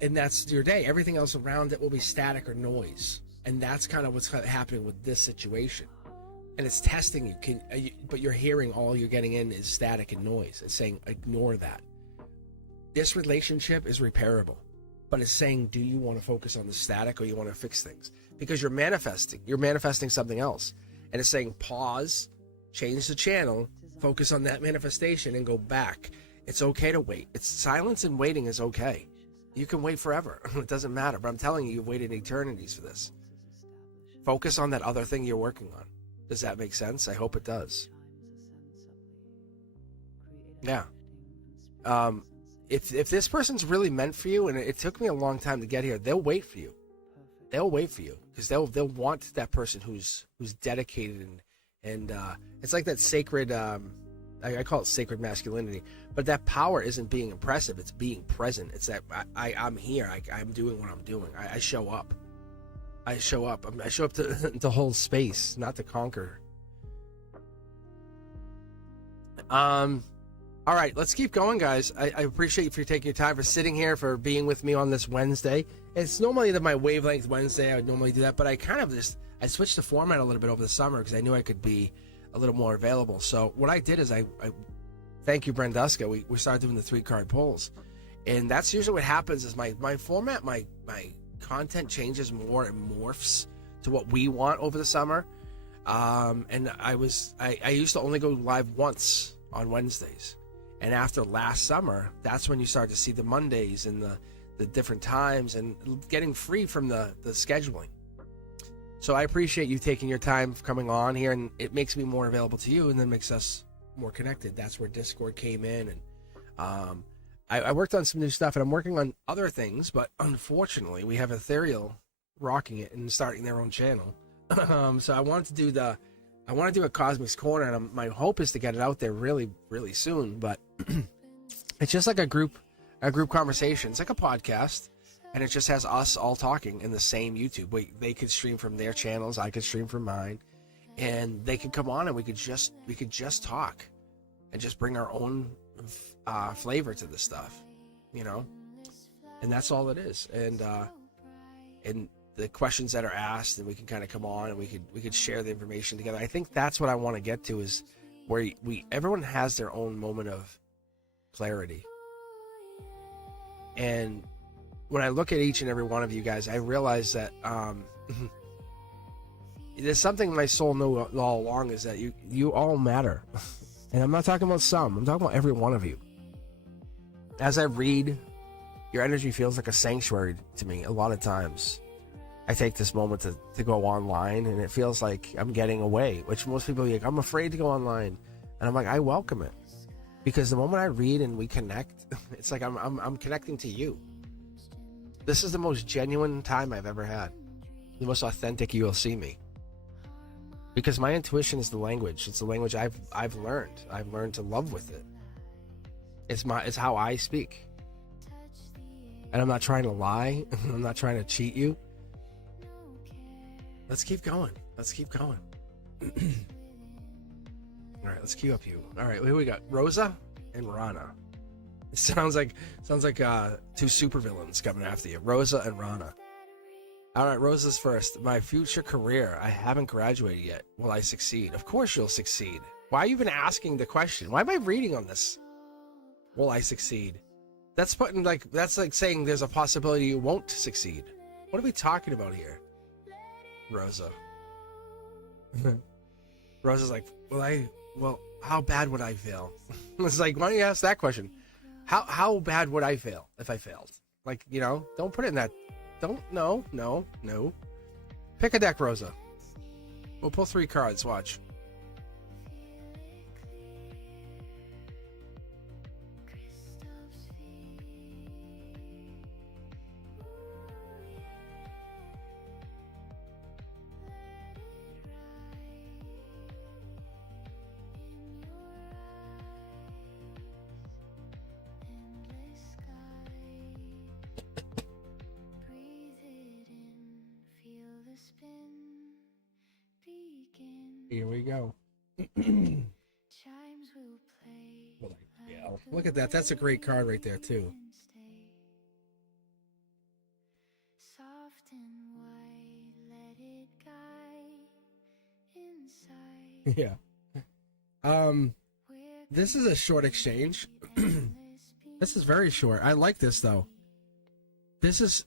and that's your day. Everything else around it will be static or noise. And that's kind of what's happening with this situation. And it's testing you. But you're hearing all you're getting in is static and noise. It's saying, ignore that. This relationship is repairable. But it's saying, do you want to focus on the static or you want to fix things? Because you're manifesting something else. And it's saying, pause, change the channel, focus on that manifestation, and go back. It's okay to wait. It's silence, and waiting is okay. You can wait forever. It doesn't matter. But I'm telling you, you've waited eternities for this. Focus on that other thing you're working on. Does that make sense? I hope it does. Yeah. If this person's really meant for you, and it took me a long time to get here, they'll wait for you. They'll wait for you, because they'll want that person who's dedicated, and it's like that sacred, I call it sacred masculinity, but that power isn't being impressive, it's being present. It's that I'm here, I'm doing what I'm doing. I show up. I show up to hold space, not to conquer. All right, let's keep going, guys. I appreciate you for taking your time, for sitting here, for being with me on this Wednesday. It's normally my wavelength Wednesday. I would normally do that, but I switched the format a little bit over the summer because I knew I could be a little more available. So what I did is I thank you, Brenduska. We started doing the 3-card pulls, and that's usually what happens. Is my format, my content changes more and morphs to what we want over the summer. And I used to only go live once on Wednesdays. And after last summer, that's when you start to see the Mondays and the different times, and getting free from the scheduling. So I appreciate you taking your time coming on here, and it makes me more available to you, and then makes us more connected. That's where Discord came in, and I worked on some new stuff, and I'm working on other things, but unfortunately we have Ethereal rocking it and starting their own channel. So I want to do a Cosmic's Corner, and my hope is to get it out there really, really soon. But it's just like a group conversation. It's like a podcast, and it just has us all talking in the same YouTube. They could stream from their channels, I could stream from mine, and they could come on, and we could just talk, and just bring our own flavor to the stuff, you know. And that's all it is. And the questions that are asked, and we can kind of come on, and we could share the information together. I think that's what I want to get to, is where everyone has their own moment of clarity. And when I look at each and every one of you guys, I realize that there's something my soul knew all along, is that you all matter. And I'm not talking about some, I'm talking about every one of you. As I read, your energy feels like a sanctuary to me a lot of times. I take this moment to go online, and it feels like I'm getting away, which most people are like, I'm afraid to go online. And I'm like, I welcome it. Because the moment I read and we connect, it's like I'm connecting to you. This is the most genuine time I've ever had. The most authentic you will see me. Because my intuition is the language. It's the language I've learned. I've learned to love with it. It's how I speak. And I'm not trying to lie. I'm not trying to cheat you. Let's keep going. All right, let's queue up you. All right, here we got Rosa and Rana. It sounds like two supervillains coming after you. Rosa and Rana. All right, Rosa's first. My future career. I haven't graduated yet. Will I succeed? Of course you'll succeed. Why are you even asking the question? Why am I reading on this? Will I succeed? That's like saying there's a possibility you won't succeed. What are we talking about here? Rosa. Rosa's like, well, how bad would I fail? It's like, why don't you ask that question? How bad would I fail if I failed? Like, don't put it in that. No. Pick a deck, Rosa. We'll pull 3 cards. Watch. Here we go. Look at that. That's a great card right there, too. Yeah. This is a short exchange. This is very short. I like this, though. This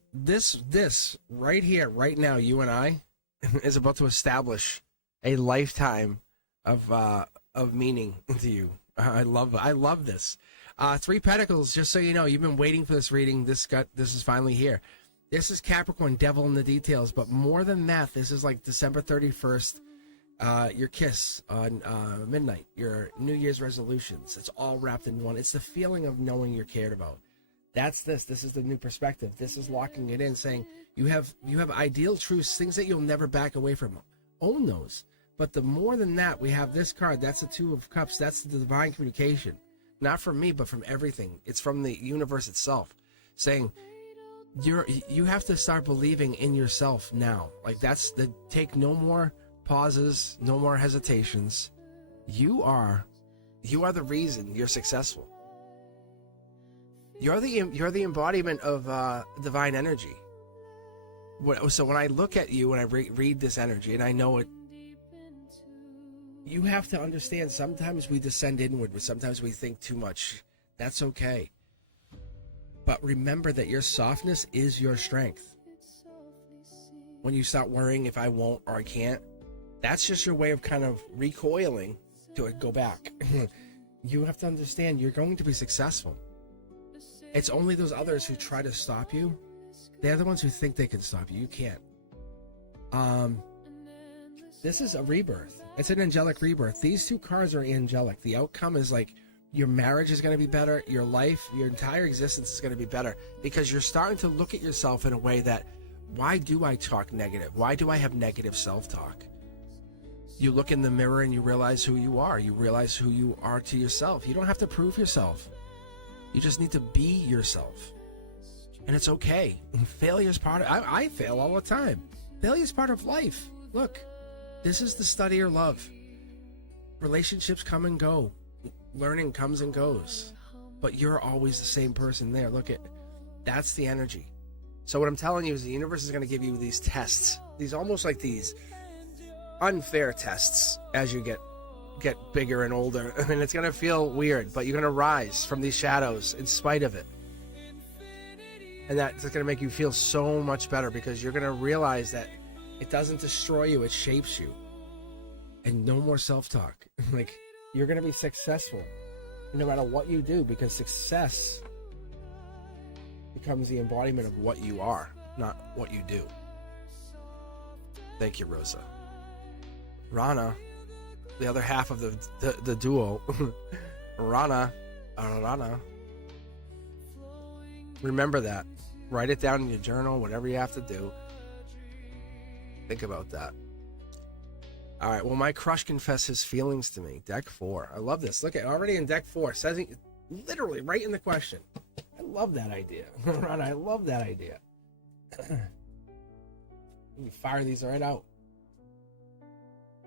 right here, right now, you and I, is about to establish a lifetime of meaning to you. I love this. 3 Pentacles, just so you know, you've been waiting for this reading. This is finally here. This is Capricorn, devil in the details, but more than that, this is like December 31st, your kiss on midnight, your New Year's resolutions. It's all wrapped in one. It's the feeling of knowing you're cared about. That's this. This is the new perspective. This is locking it in, saying you have ideal truths, things that you'll never back away from. Own those. But the more than that, we have this card. That's the 2 of Cups. That's the divine communication. Not from me, but from everything. It's from the universe itself, saying you have to start believing in yourself now. Like, that's the take. No more pauses, no more hesitations. You are the reason you're successful. You're the embodiment of divine energy. So when I look at you and I read this energy, and I know it, you have to understand, sometimes we descend inward, but sometimes we think too much. That's okay. But remember that your softness is your strength. When you start worrying if I won't or I can't, that's just your way of kind of recoiling to go back. You have to understand you're going to be successful. It's only those others who try to stop you. They're the ones who think they can stop you. You can't. This is a rebirth. It's an angelic rebirth. These 2 cards are angelic. The outcome is like your marriage is going to be better. Your life, your entire existence is going to be better, because you're starting to look at yourself in a way that, why do I talk negative? Why do I have negative self-talk? You look in the mirror and you realize who you are. You realize who you are to yourself. You don't have to prove yourself. You just need to be yourself. And it's okay. Failure's part of... I fail all the time. Failure's part of life. Look, this is the study or love. Relationships come and go. Learning comes and goes. But you're always the same person there. Look at... That's the energy. So what I'm telling you is the universe is going to give you these tests. These almost like these unfair tests as you get bigger and older. I mean, it's going to feel weird, but you're going to rise from these shadows in spite of it. And that's going to make you feel so much better, because you're going to realize that it doesn't destroy you, it shapes you. And no more self-talk. Like, you're going to be successful no matter what you do, because success becomes the embodiment of what you are, not what you do. Thank you, Rosa. Rana, the other half of the duo. Rana. Remember that. Write it down in your journal, whatever you have to do. Think about that. All right, well, my crush confess his feelings to me. Deck 4. I love this. Look at already in deck 4. Says it literally right in the question. I love that idea. Rana, I love that idea. You fire these right out.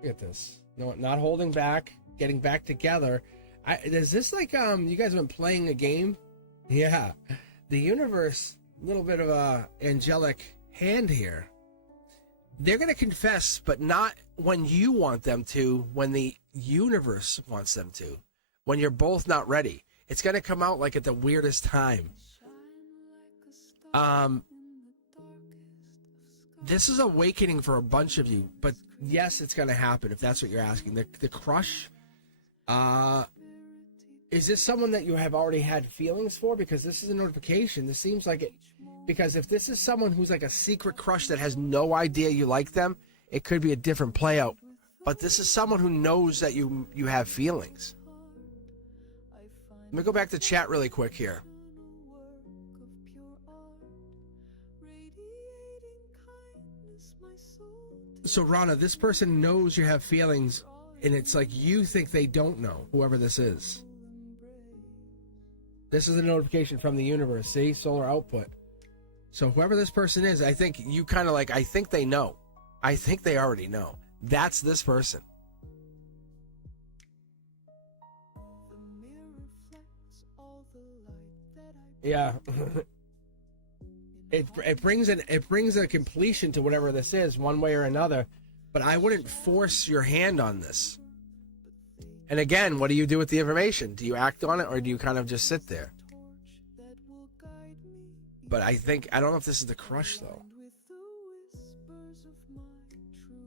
Look at this. No, not holding back, getting back together. Is this like you guys have been playing a game? Yeah. The universe, a little bit of a angelic hand here. They're going to confess, but not when you want them to, when the universe wants them to. When you're both not ready. It's going to come out like at the weirdest time. This is awakening for a bunch of you, but yes, it's going to happen if that's what you're asking. The crush, is this someone that you have already had feelings for? Because this is a notification. This seems like it. Because if this is someone who's like a secret crush that has no idea you like them, it could be a different play out. But this is someone who knows that you have feelings. Let me go back to chat really quick here. So, Rana, this person knows you have feelings, and it's like you think they don't know, whoever this is. This is a notification from the universe. See? Solar output. So whoever this person is, I think you kind of like, I think they know. I think they already know. That's this person. Yeah. It brings a completion to whatever this is, one way or another. But I wouldn't force your hand on this. And again, what do you do with the information? Do you act on it, or do you kind of just sit there? But I don't know if this is the crush though.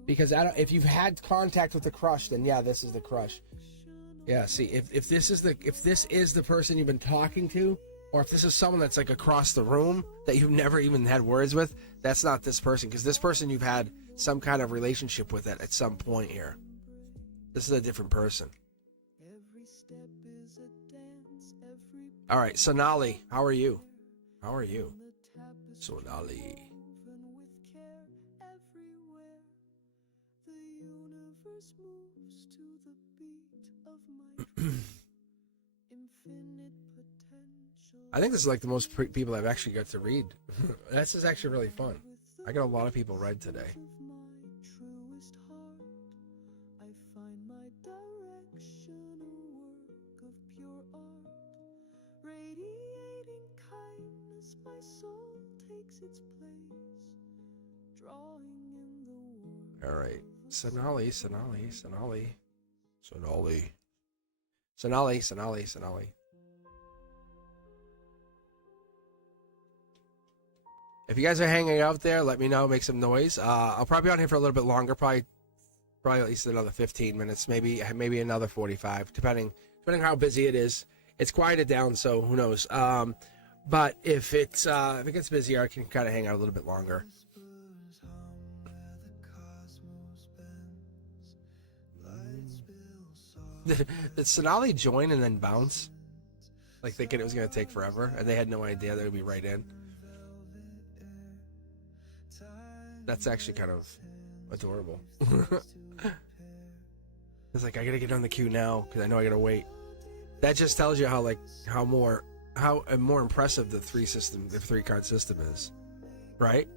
Because if you've had contact with the crush, then yeah, this is the crush. Yeah, see, if this is the person you've been talking to, or if this is someone that's like across the room that you've never even had words with, that's not this person, because this person you've had some kind of relationship with at some point here. This is a different person. All right, Sonali, how are you? How are you? Sonali. I think this is like the most people I've actually got to read. This is actually really fun. I got a lot of people read today. All right, Sonali. If you guys are hanging out there, let me know. Make some noise. I'll probably be on here for a little bit longer. Probably at least another 15 minutes. Maybe another 45, depending how busy it is. It's quieted down, so who knows. But if it gets busier, I can kind of hang out a little bit longer. Did Sonali join and then bounce? Like thinking it was going to take forever, and they had no idea they would be right in. That's actually kind of adorable. It's like, I got to get on the queue now because I know I got to wait. That just tells you how more impressive the three card system is, right?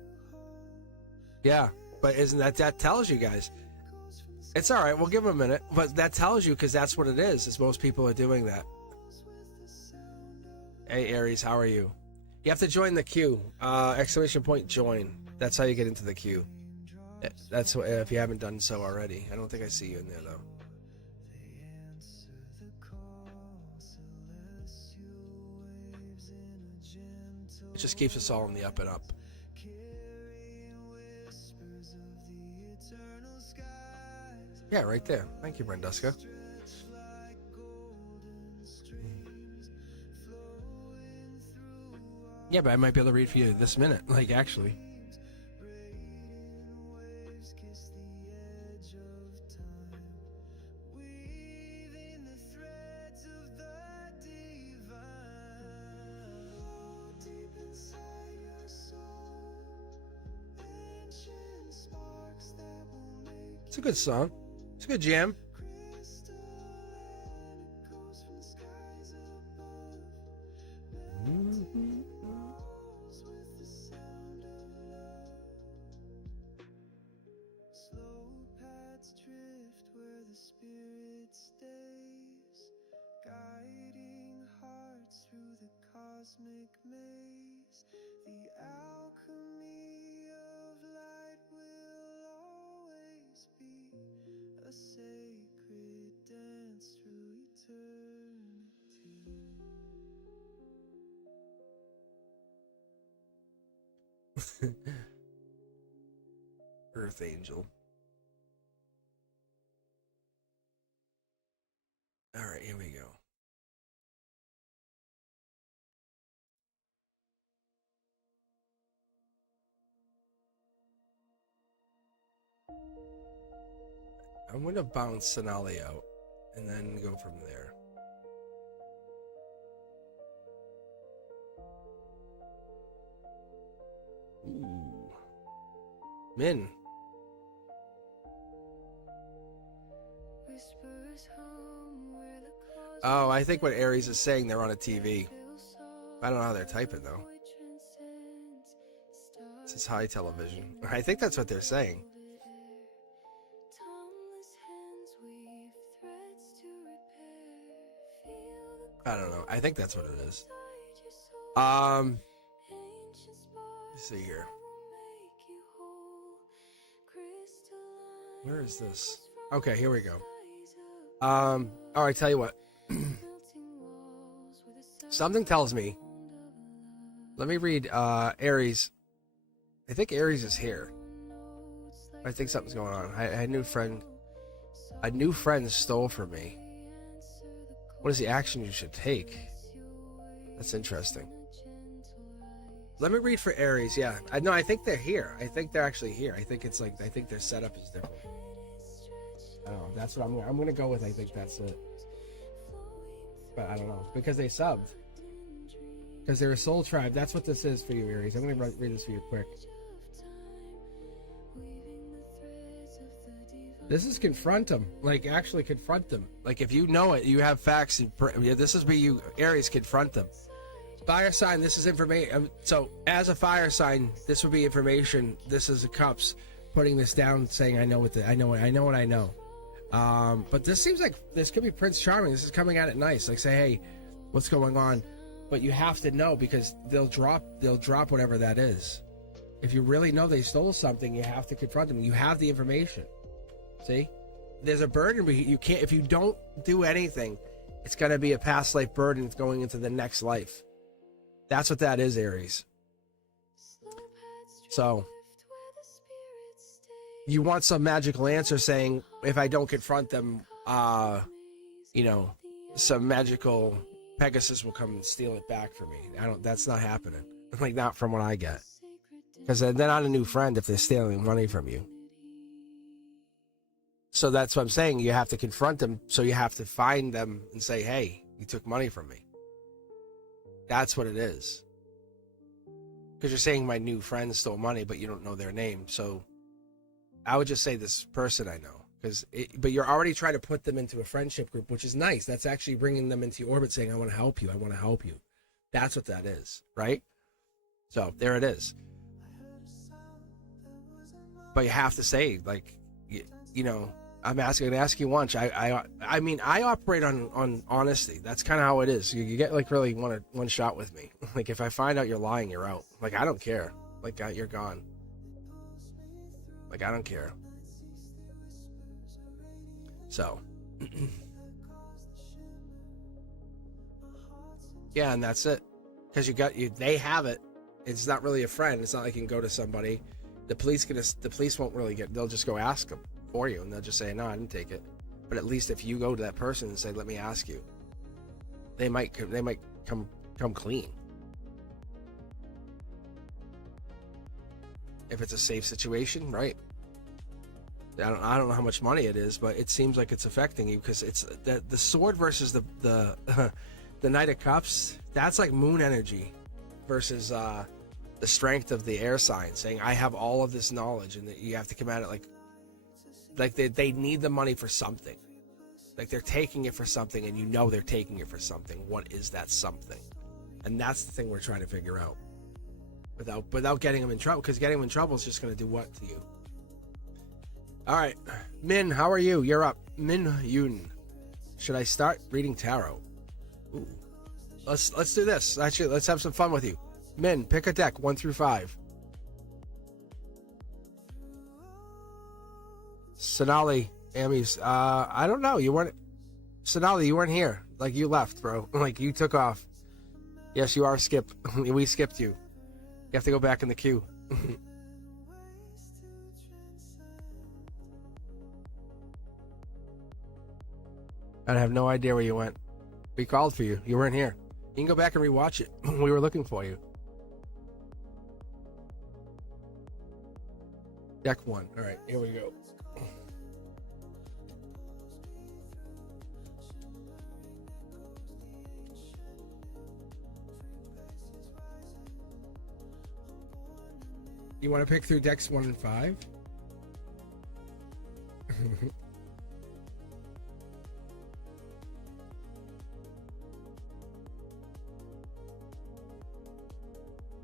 Yeah, but isn't that tells you guys? It's all right. We'll give them a minute, but that tells you, because that's what it is. Is most people are doing that. Hey Aries, how are you? You have to join the queue. Exclamation point join. That's how you get into the queue. That's what, if you haven't done so already. I don't think I see you in there though. It just keeps us all in the up and up. Yeah, right there. Thank you, Brenduska. Yeah, but I might be able to read for you this minute, like actually. It's a good song. It's a good jam. cosmic maze. The alchemy of light will always be a sacred dance through eternity. Earth Angel. All right, here we go. I'm going to bounce Sonali out and then go from there. Ooh. Min. Oh, I think what Aries is saying, they're on a TV. I don't know how they're typing, though. This is high television. I think that's what they're saying. I don't know. I think that's what it is. Let's see here. Where is this? Okay, here we go. All right, tell you what. Something tells me. Let me read Aries. I think Aries is here. I think something's going on. I had a new friend. A new friend stole from me. What is the action you should take? That's interesting. Let me read for Aries. Yeah, I think they're here. I think they're actually here. I think it's like, I think their setup is different. I don't know. That's what I'm gonna go with. I think that's it. But I don't know, because they subbed. Because they're a soul tribe. That's what this is for you, Aries. I'm gonna read this for you quick. This is confront them. Like, actually confront them. Like, if you know it, you have facts. This is where you, Aries, confront them. Fire sign, this is information. So, as a fire sign, this would be information. This is the cups. Putting this down, saying, I know what I know. But this seems like this could be Prince Charming. This is coming at it nice. Like, say, hey, what's going on? But you have to know, because they'll drop whatever that is. If you really know they stole something, you have to confront them. You have the information. See, there's a burden, but you can't. If you don't do anything, it's going to be a past life burden going into the next life. That's what that is, Aries. So you want some magical answer saying, if I don't confront them, some magical Pegasus will come and steal it back for me. That's not happening. Like, not from what I get. Because they're not a new friend if they're stealing money from you. So that's what I'm saying. You have to confront them. So you have to find them and say, hey, you took money from me. That's what it is. Because you're saying my new friend stole money, but you don't know their name. So I would just say this person I know. But you're already trying to put them into a friendship group, which is nice. That's actually bringing them into your orbit, saying, I want to help you. I want to help you. That's what that is, right? So there it is. But you have to say, like, I'm going to ask you once. I mean, I operate on honesty. That's kind of how it is. You get, like, really one shot with me. Like, if I find out you're lying, you're out. Like, I don't care. Like, you're gone. Like, I don't care. So, yeah, and that's it. Because they have it. It's not really a friend. It's not like you can go to somebody. The police won't really they'll just go ask them for you, and they'll just say, no, I didn't take it. But at least if you go to that person and say, let me ask you, they might come clean. If it's a safe situation, right? I don't know how much money it is, but it seems like it's affecting you, because it's the sword versus the the Knight of Cups. That's like moon energy versus the strength of the air sign, saying, I have all of this knowledge, and that you have to come at it like they need the money for something. Like, they're taking it for something, and they're taking it for something. What is that something? And that's the thing we're trying to figure out. Without getting them in trouble, because getting them in trouble is just going to do what to you? All right, Min, how are you? You're up. Min Yoon. Should I start reading tarot? Ooh. let's do this. Actually, let's have some fun with you. Min, pick a deck 1 through 5. Sonali, Amy's. I don't know. You weren't. Sonali, you weren't here. Like, you left, bro. Like, you took off. Yes, you are skip. We skipped you. You have to go back in the queue. I have no idea where you went. We called for you. You weren't here. You can go back and rewatch it. We were looking for you. Deck 1. All right, here we go. You want to pick through decks 1 and 5?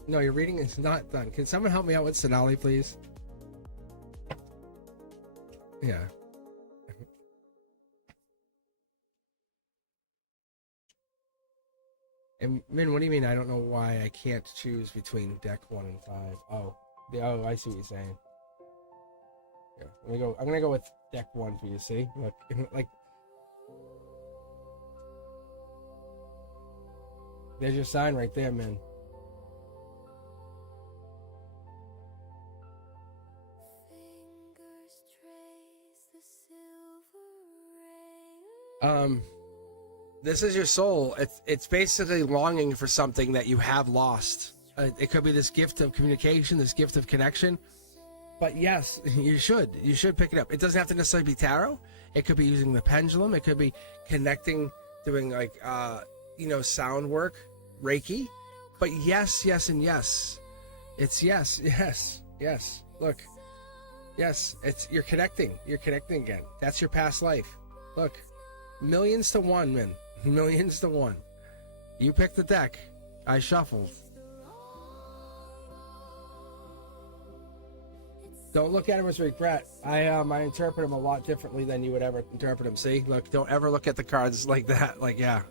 No, your reading is not done. Can someone help me out with Sonali, please? Yeah. And Min, what do you mean? I don't know why I can't choose between deck 1 and 5. Oh, I see what you're saying. Yeah, let me go. I'm gonna go with deck 1 for you. See, look, like, there's your sign right there, Min. This is your soul. It's basically longing for something that you have lost. It could be this gift of communication, this gift of connection. But yes, you should pick it up. It doesn't have to necessarily be tarot. It could be using the pendulum. It could be connecting, doing like sound work, Reiki. But yes, and yes. It's yes. Look, yes, you're connecting. You're connecting again. That's your past life. Look, millions to one, man. Millions to one. You picked the deck. I shuffled. Don't look at him as regret. I interpret him a lot differently than you would ever interpret him. See, look, don't ever look at the cards like that. Like, yeah.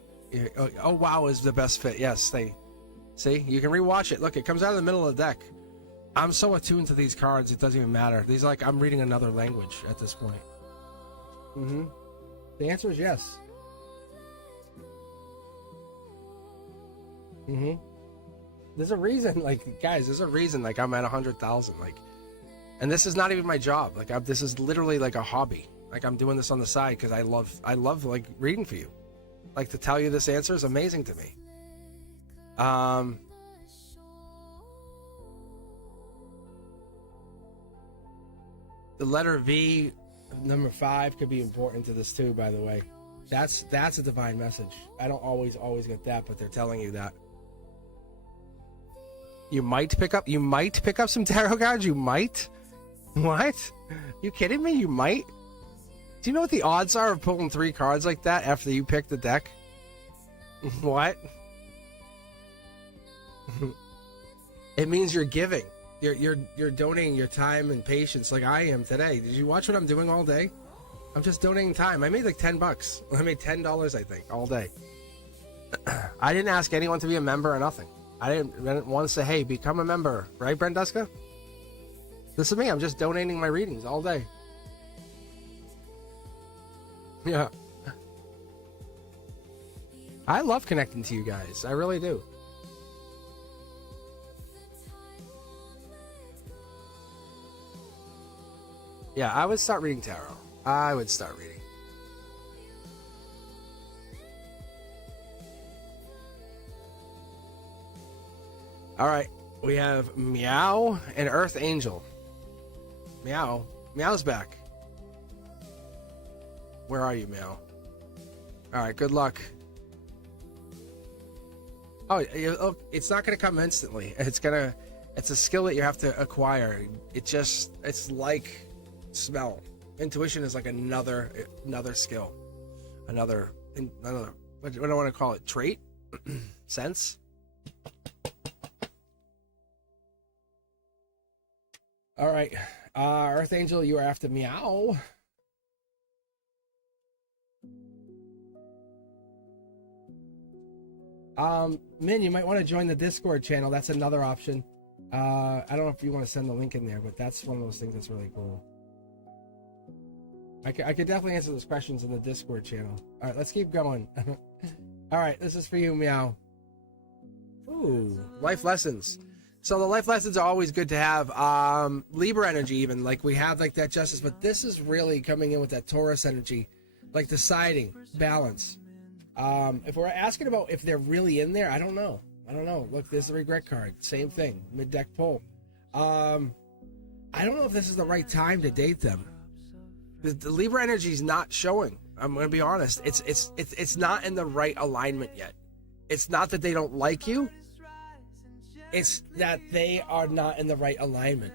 Oh, wow is the best fit. Yes, see, you can rewatch it. Look, it comes out of the middle of the deck. I'm so attuned to these cards, it doesn't even matter. These like I'm reading another language at this point. The answer is yes. There's a reason, like, guys, there's a reason, like, I'm at 100,000, like, and this is not even my job. Like, this is literally like a hobby. Like, I'm doing this on the side because I love like reading for you. Like, to tell you this answer is amazing to me. The letter V, number 5, could be important to this too, by the way. That's a divine message. I don't always get that, but they're telling you that. You might pick up some tarot cards. You might. What? You kidding me? You might. Do you know what the odds are of pulling 3 cards like that after you pick the deck? What? It means you're giving. You're donating your time and patience, like I am today. Did you watch what I'm doing all day? I'm just donating time. I made like $10. I made $10, I think, all day. I didn't ask anyone to be a member or nothing. I didn't want to say, hey, become a member. Right, Brenduska? This is me. I'm just donating my readings all day. Yeah. I love connecting to you guys. I really do. Yeah, I would start reading tarot. I would start reading. All right, we have Meow and Earth Angel. Meow's back. Where are you, Meow? All right, good luck. Oh, it's not going to come instantly. It's a skill that you have to acquire. It's like smell. Intuition is like another skill. Another, what do I want to call it? Trait? Sense? All right, Earth Angel, you are after Meow. Min, you might want to join the Discord channel. That's another option. I don't know if you want to send the link in there, but that's one of those things that's really cool. I could definitely answer those questions in the Discord channel. All right, let's keep going. All right, this is for you, Meow. Ooh, life lessons. So the life lessons are always good to have. Libra energy, even like we have like that justice, but this is really coming in with that Taurus energy, like deciding balance. If we're asking about if they're really in there, I don't know. Look, there's the regret card. Same thing, mid deck pull. I don't know if this is the right time to date them. The Libra energy is not showing. I'm going to be honest. It's not in the right alignment yet. It's not that they don't like you. It's that they are not in the right alignment.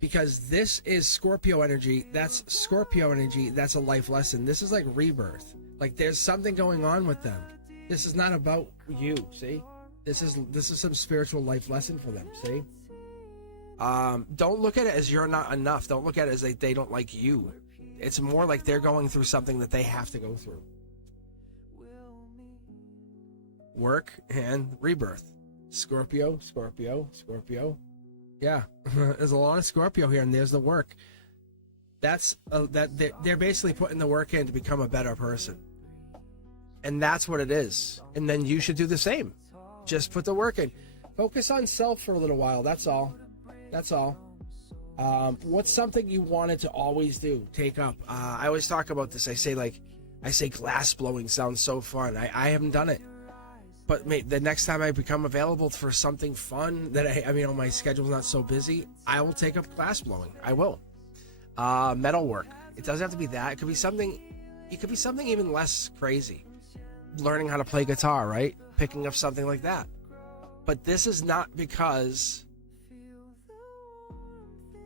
Because this is Scorpio energy. That's Scorpio energy. That's a life lesson. This is like rebirth. Like there's something going on with them. This is not about you. See, this is some spiritual life lesson for them. See. Don't look at it as you're not enough. Don't look at it as they don't like you. It's more like they're going through something that they have to go through. Work and rebirth. Scorpio. Yeah, there's a lot of Scorpio here, and there's the work. That's they're basically putting the work in to become a better person, and that's what it is. And then you should do the same. Just put the work in. Focus on self for a little while. That's all. What's something you wanted to always do? Take up. I always talk about this. I say glass blowing sounds so fun. I haven't done it. But the next time I become available for something fun that I mean, my schedule's not so busy, I will take up glass blowing. I will. Metal work. It doesn't have to be that. It could be something. It could be something even less crazy. Learning how to play guitar, right? Picking up something like that. But this is not because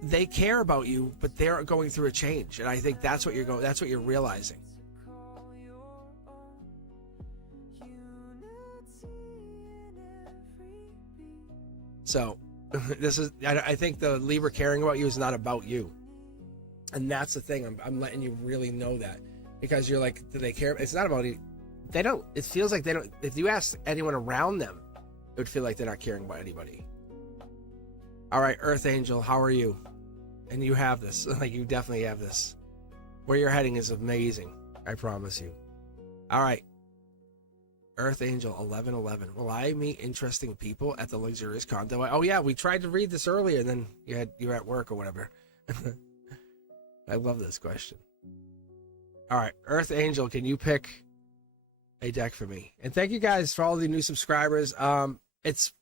they care about you, but they're going through a change, and I think that's what you're realizing. So, I think the Libra caring about you is not about you. And that's the thing. I'm letting you really know that. Because you're like, do they care? It's not about you. They don't. It feels like they don't. If you ask anyone around them, it would feel like they're not caring about anybody. All right, Earth Angel, how are you? And you have this. Like, you definitely have this. Where you're heading is amazing. I promise you. All right. Earth Angel 1111. Will I meet interesting people at the luxurious condo? Oh yeah, we tried to read this earlier, and then you were at work or whatever. I love this question. All right, Earth Angel, can you pick a deck for me? And thank you guys for all the new subscribers. It's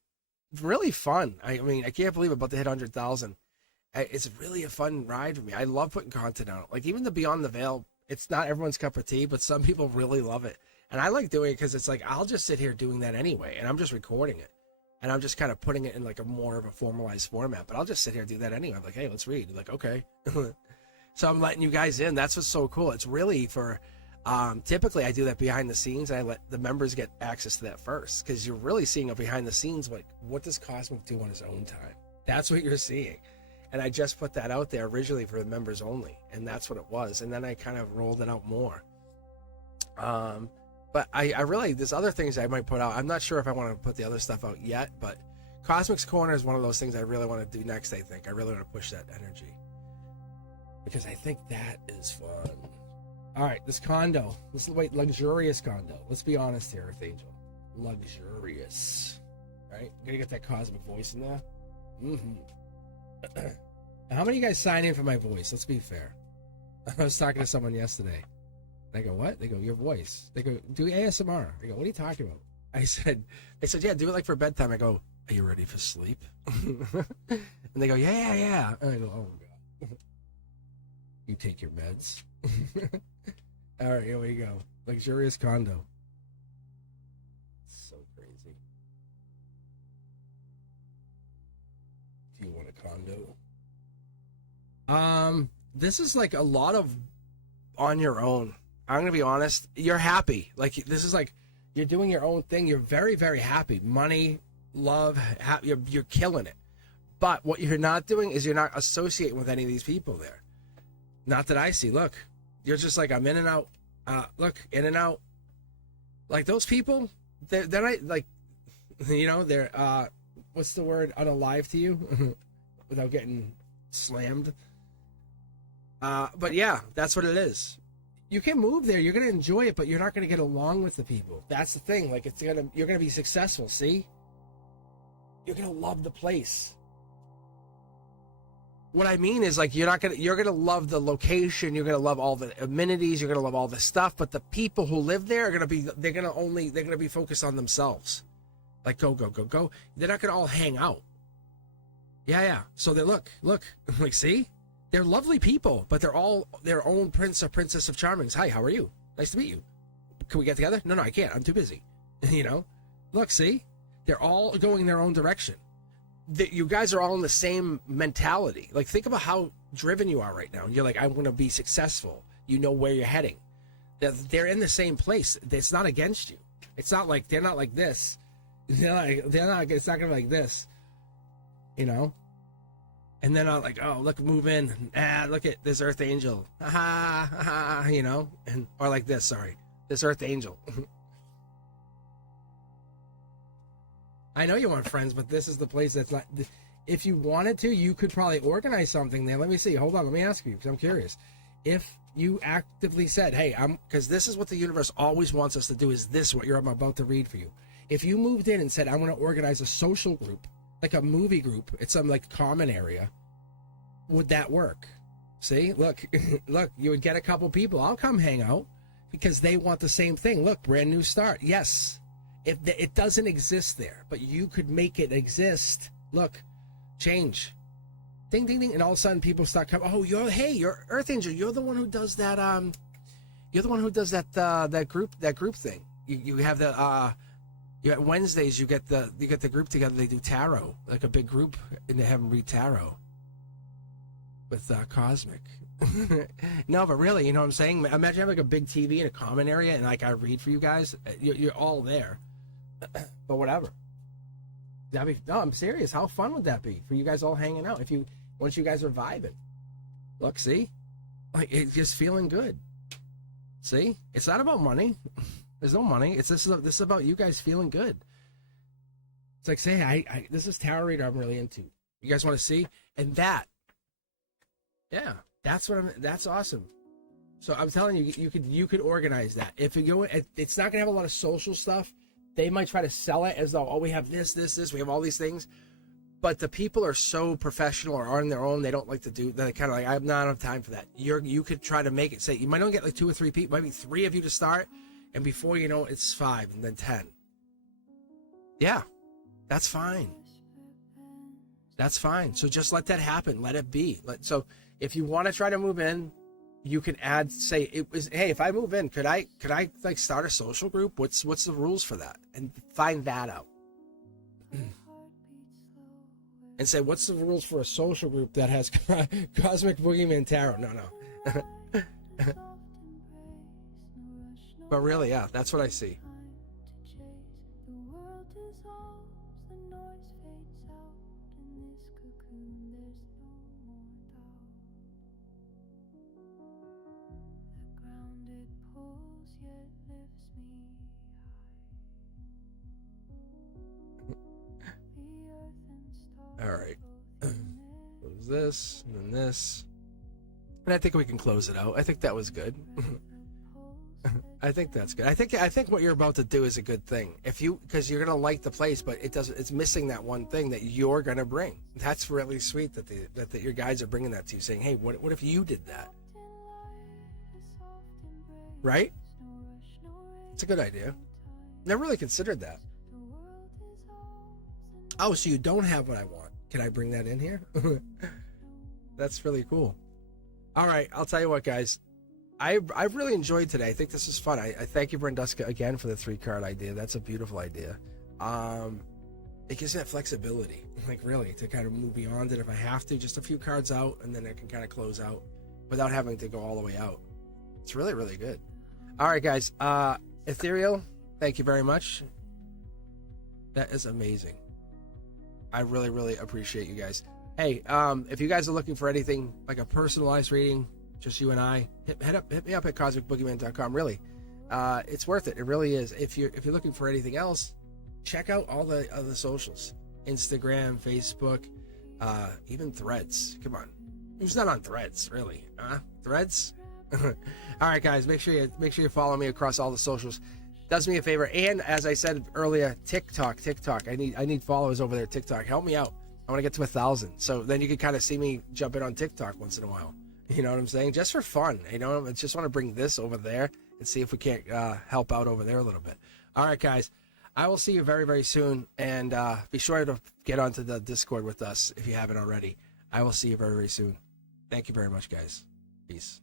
really fun. I mean, I can't believe I'm about to hit 100,000. It's really a fun ride for me. I love putting content out. Like even the Beyond the Veil, it's not everyone's cup of tea, but some people really love it. And I like doing it because it's like, I'll just sit here doing that anyway, and I'm just recording it. And I'm just kind of putting it in like a more of a formalized format, but I'll just sit here and do that anyway. I'm like, hey, let's read. I'm like, okay. So I'm letting you guys in. That's what's so cool. It's really for, typically I do that behind the scenes. I let the members get access to that first, because you're really seeing a behind the scenes, like, what does Cosmic do on his own time? That's what you're seeing. And I just put that out there originally for the members only, and that's what it was. And then I kind of rolled it out more. But I really, there's other things I might put out. I'm not sure if I want to put the other stuff out yet, but Cosmic's Corner is one of those things I really want to do next, I think. I really want to push that energy, because I think that is fun. All right, this condo. This luxurious condo. Let's be honest here, Earth Angel. Luxurious. Right? Gotta get that cosmic voice in there. Mm-hmm. How many of you guys sign in for my voice? Let's be fair. I was talking to someone yesterday. I go, what? They go, your voice. They go, do ASMR. I go, what are you talking about? They said, yeah, do it like for bedtime. I go, are you ready for sleep? And they go, yeah. And I go, oh my God. You take your meds. All right, here we go. Luxurious condo. So crazy. Do you want a condo? This is like a lot of on your own. I'm gonna be honest. You're happy. Like, this is like you're doing your own thing. You're very, very happy. Money, love, you're killing it. But what you're not doing is you're not associating with any of these people there. Not that I see. Look, you're just like, I'm in and out. Look, in and out. Like those people, they're not like, they're what's the word, unalive to you, without getting slammed. But yeah, that's what it is. You can move there, you're gonna enjoy it, but you're not gonna get along with the people. That's the thing. Like you're gonna be successful. See, you're gonna love the place. What I mean is, like, you're gonna love the location, you're gonna love all the amenities, you're gonna love all the stuff, but the people who live there are they're gonna be focused on themselves. Like, go. They're not gonna all hang out. Yeah. So they look, like, see? They're lovely people, but they're all their own prince or princess of charmings. Hi, how are you? Nice to meet you. Can we get together? No, I can't. I'm too busy. Look, see? They're all going their own direction. You guys are all in the same mentality. Like, think about how driven you are right now. And you're like, I'm going to be successful. You know where you're heading. They're in the same place. It's not against you. It's not like they're not like this. It's not going to be like this. And then I'm like, oh, look, move in. Look at this Earth Angel. Or like this, sorry. This Earth Angel. I know you want friends, but this is the place that's not. If you wanted to, you could probably organize something there. Let me see. Hold on. Let me ask you, because I'm curious. If you actively said, hey, because this is what the universe always wants us to do, is this what I'm about to read for you. If you moved in and said, I'm going to organize a social group, like a movie group, it's some like common area, would that work? See, look, you would get a couple people. I'll come hang out because they want the same thing. Look, brand new start. Yes. It doesn't exist there, but you could make it exist. Look, change, ding, ding, ding, and all of a sudden people start coming. Oh, you're Earth Angel. You're the one who does that. You're the one who does that group thing. You have the Wednesdays. You get the group together. They do tarot, like a big group, and they have them read tarot with Cosmic. No, but really, you know what I'm saying? Imagine having like a big TV in a common area, and like I read for you guys. You're all there. But whatever. I'm serious. How fun would that be for you guys all hanging out? Once you guys are vibing. Look, see, like it's just feeling good. See, it's not about money. There's no money. This is about you guys feeling good. It's like, say, I this is tarot reader I'm really into. You guys want to see? And that's awesome. So I'm telling you, you could organize that. If you go, it's not gonna have a lot of social stuff. They might try to sell it as though, oh, we have this, we have all these things. But the people are so professional or on their own, they don't like to do that. Kind of like, I have not enough time for that. You could try to make it, say, you might only get like 2 or 3 people, maybe 3 of you to start, and before you know it's 5 and then 10. Yeah, that's fine. That's fine. So just let that happen. Let it be. So if you want to try to move in, you can add, say, hey, if I move in, could I like start a social group? What's the rules for that? And find that out. And say, what's the rules for a social group that has Cosmic Boogeyman Tarot? No. But really, yeah, that's what I see. All right. Close this and then this. And I think we can close it out. I think that was good. I think that's good. I think what you're about to do is a good thing. Because you're gonna like the place, but it's missing that one thing that you're gonna bring. That's really sweet that your guys are bringing that to you, saying, hey, what if you did that? Right? It's a good idea. Never really considered that. Oh, so you don't have what I want. Can I bring that in here? That's really cool. All right, I'll tell you what, guys. I've really enjoyed today. I think this is fun. I thank you, Brenduska, again for the 3-card idea. That's a beautiful idea. It gives me that flexibility, like really, to kind of move beyond it if I have to. Just a few cards out, and then I can kind of close out without having to go all the way out. It's really, really good. All right, guys. Ethereal, thank you very much. That is amazing. I really, really appreciate you guys. Hey, if you guys are looking for anything like a personalized reading, just you and I. Hit me up at cosmicboogeyman.com. Really, it's worth it. It really is. If you're looking for anything else, check out all the other socials: Instagram, Facebook, even Threads. Come on, who's not on Threads? Really? Threads? All right, guys. Make sure you follow me across all the socials. Does me a favor, and as I said earlier, TikTok. I need followers over there. TikTok, help me out. I want to get to 1,000. So then you can kind of see me jump in on TikTok once in a while. You know what I'm saying? Just for fun. You know, I just want to bring this over there and see if we can't help out over there a little bit. All right, guys. I will see you very, very soon. And be sure to get onto the Discord with us if you haven't already. I will see you very, very soon. Thank you very much, guys. Peace.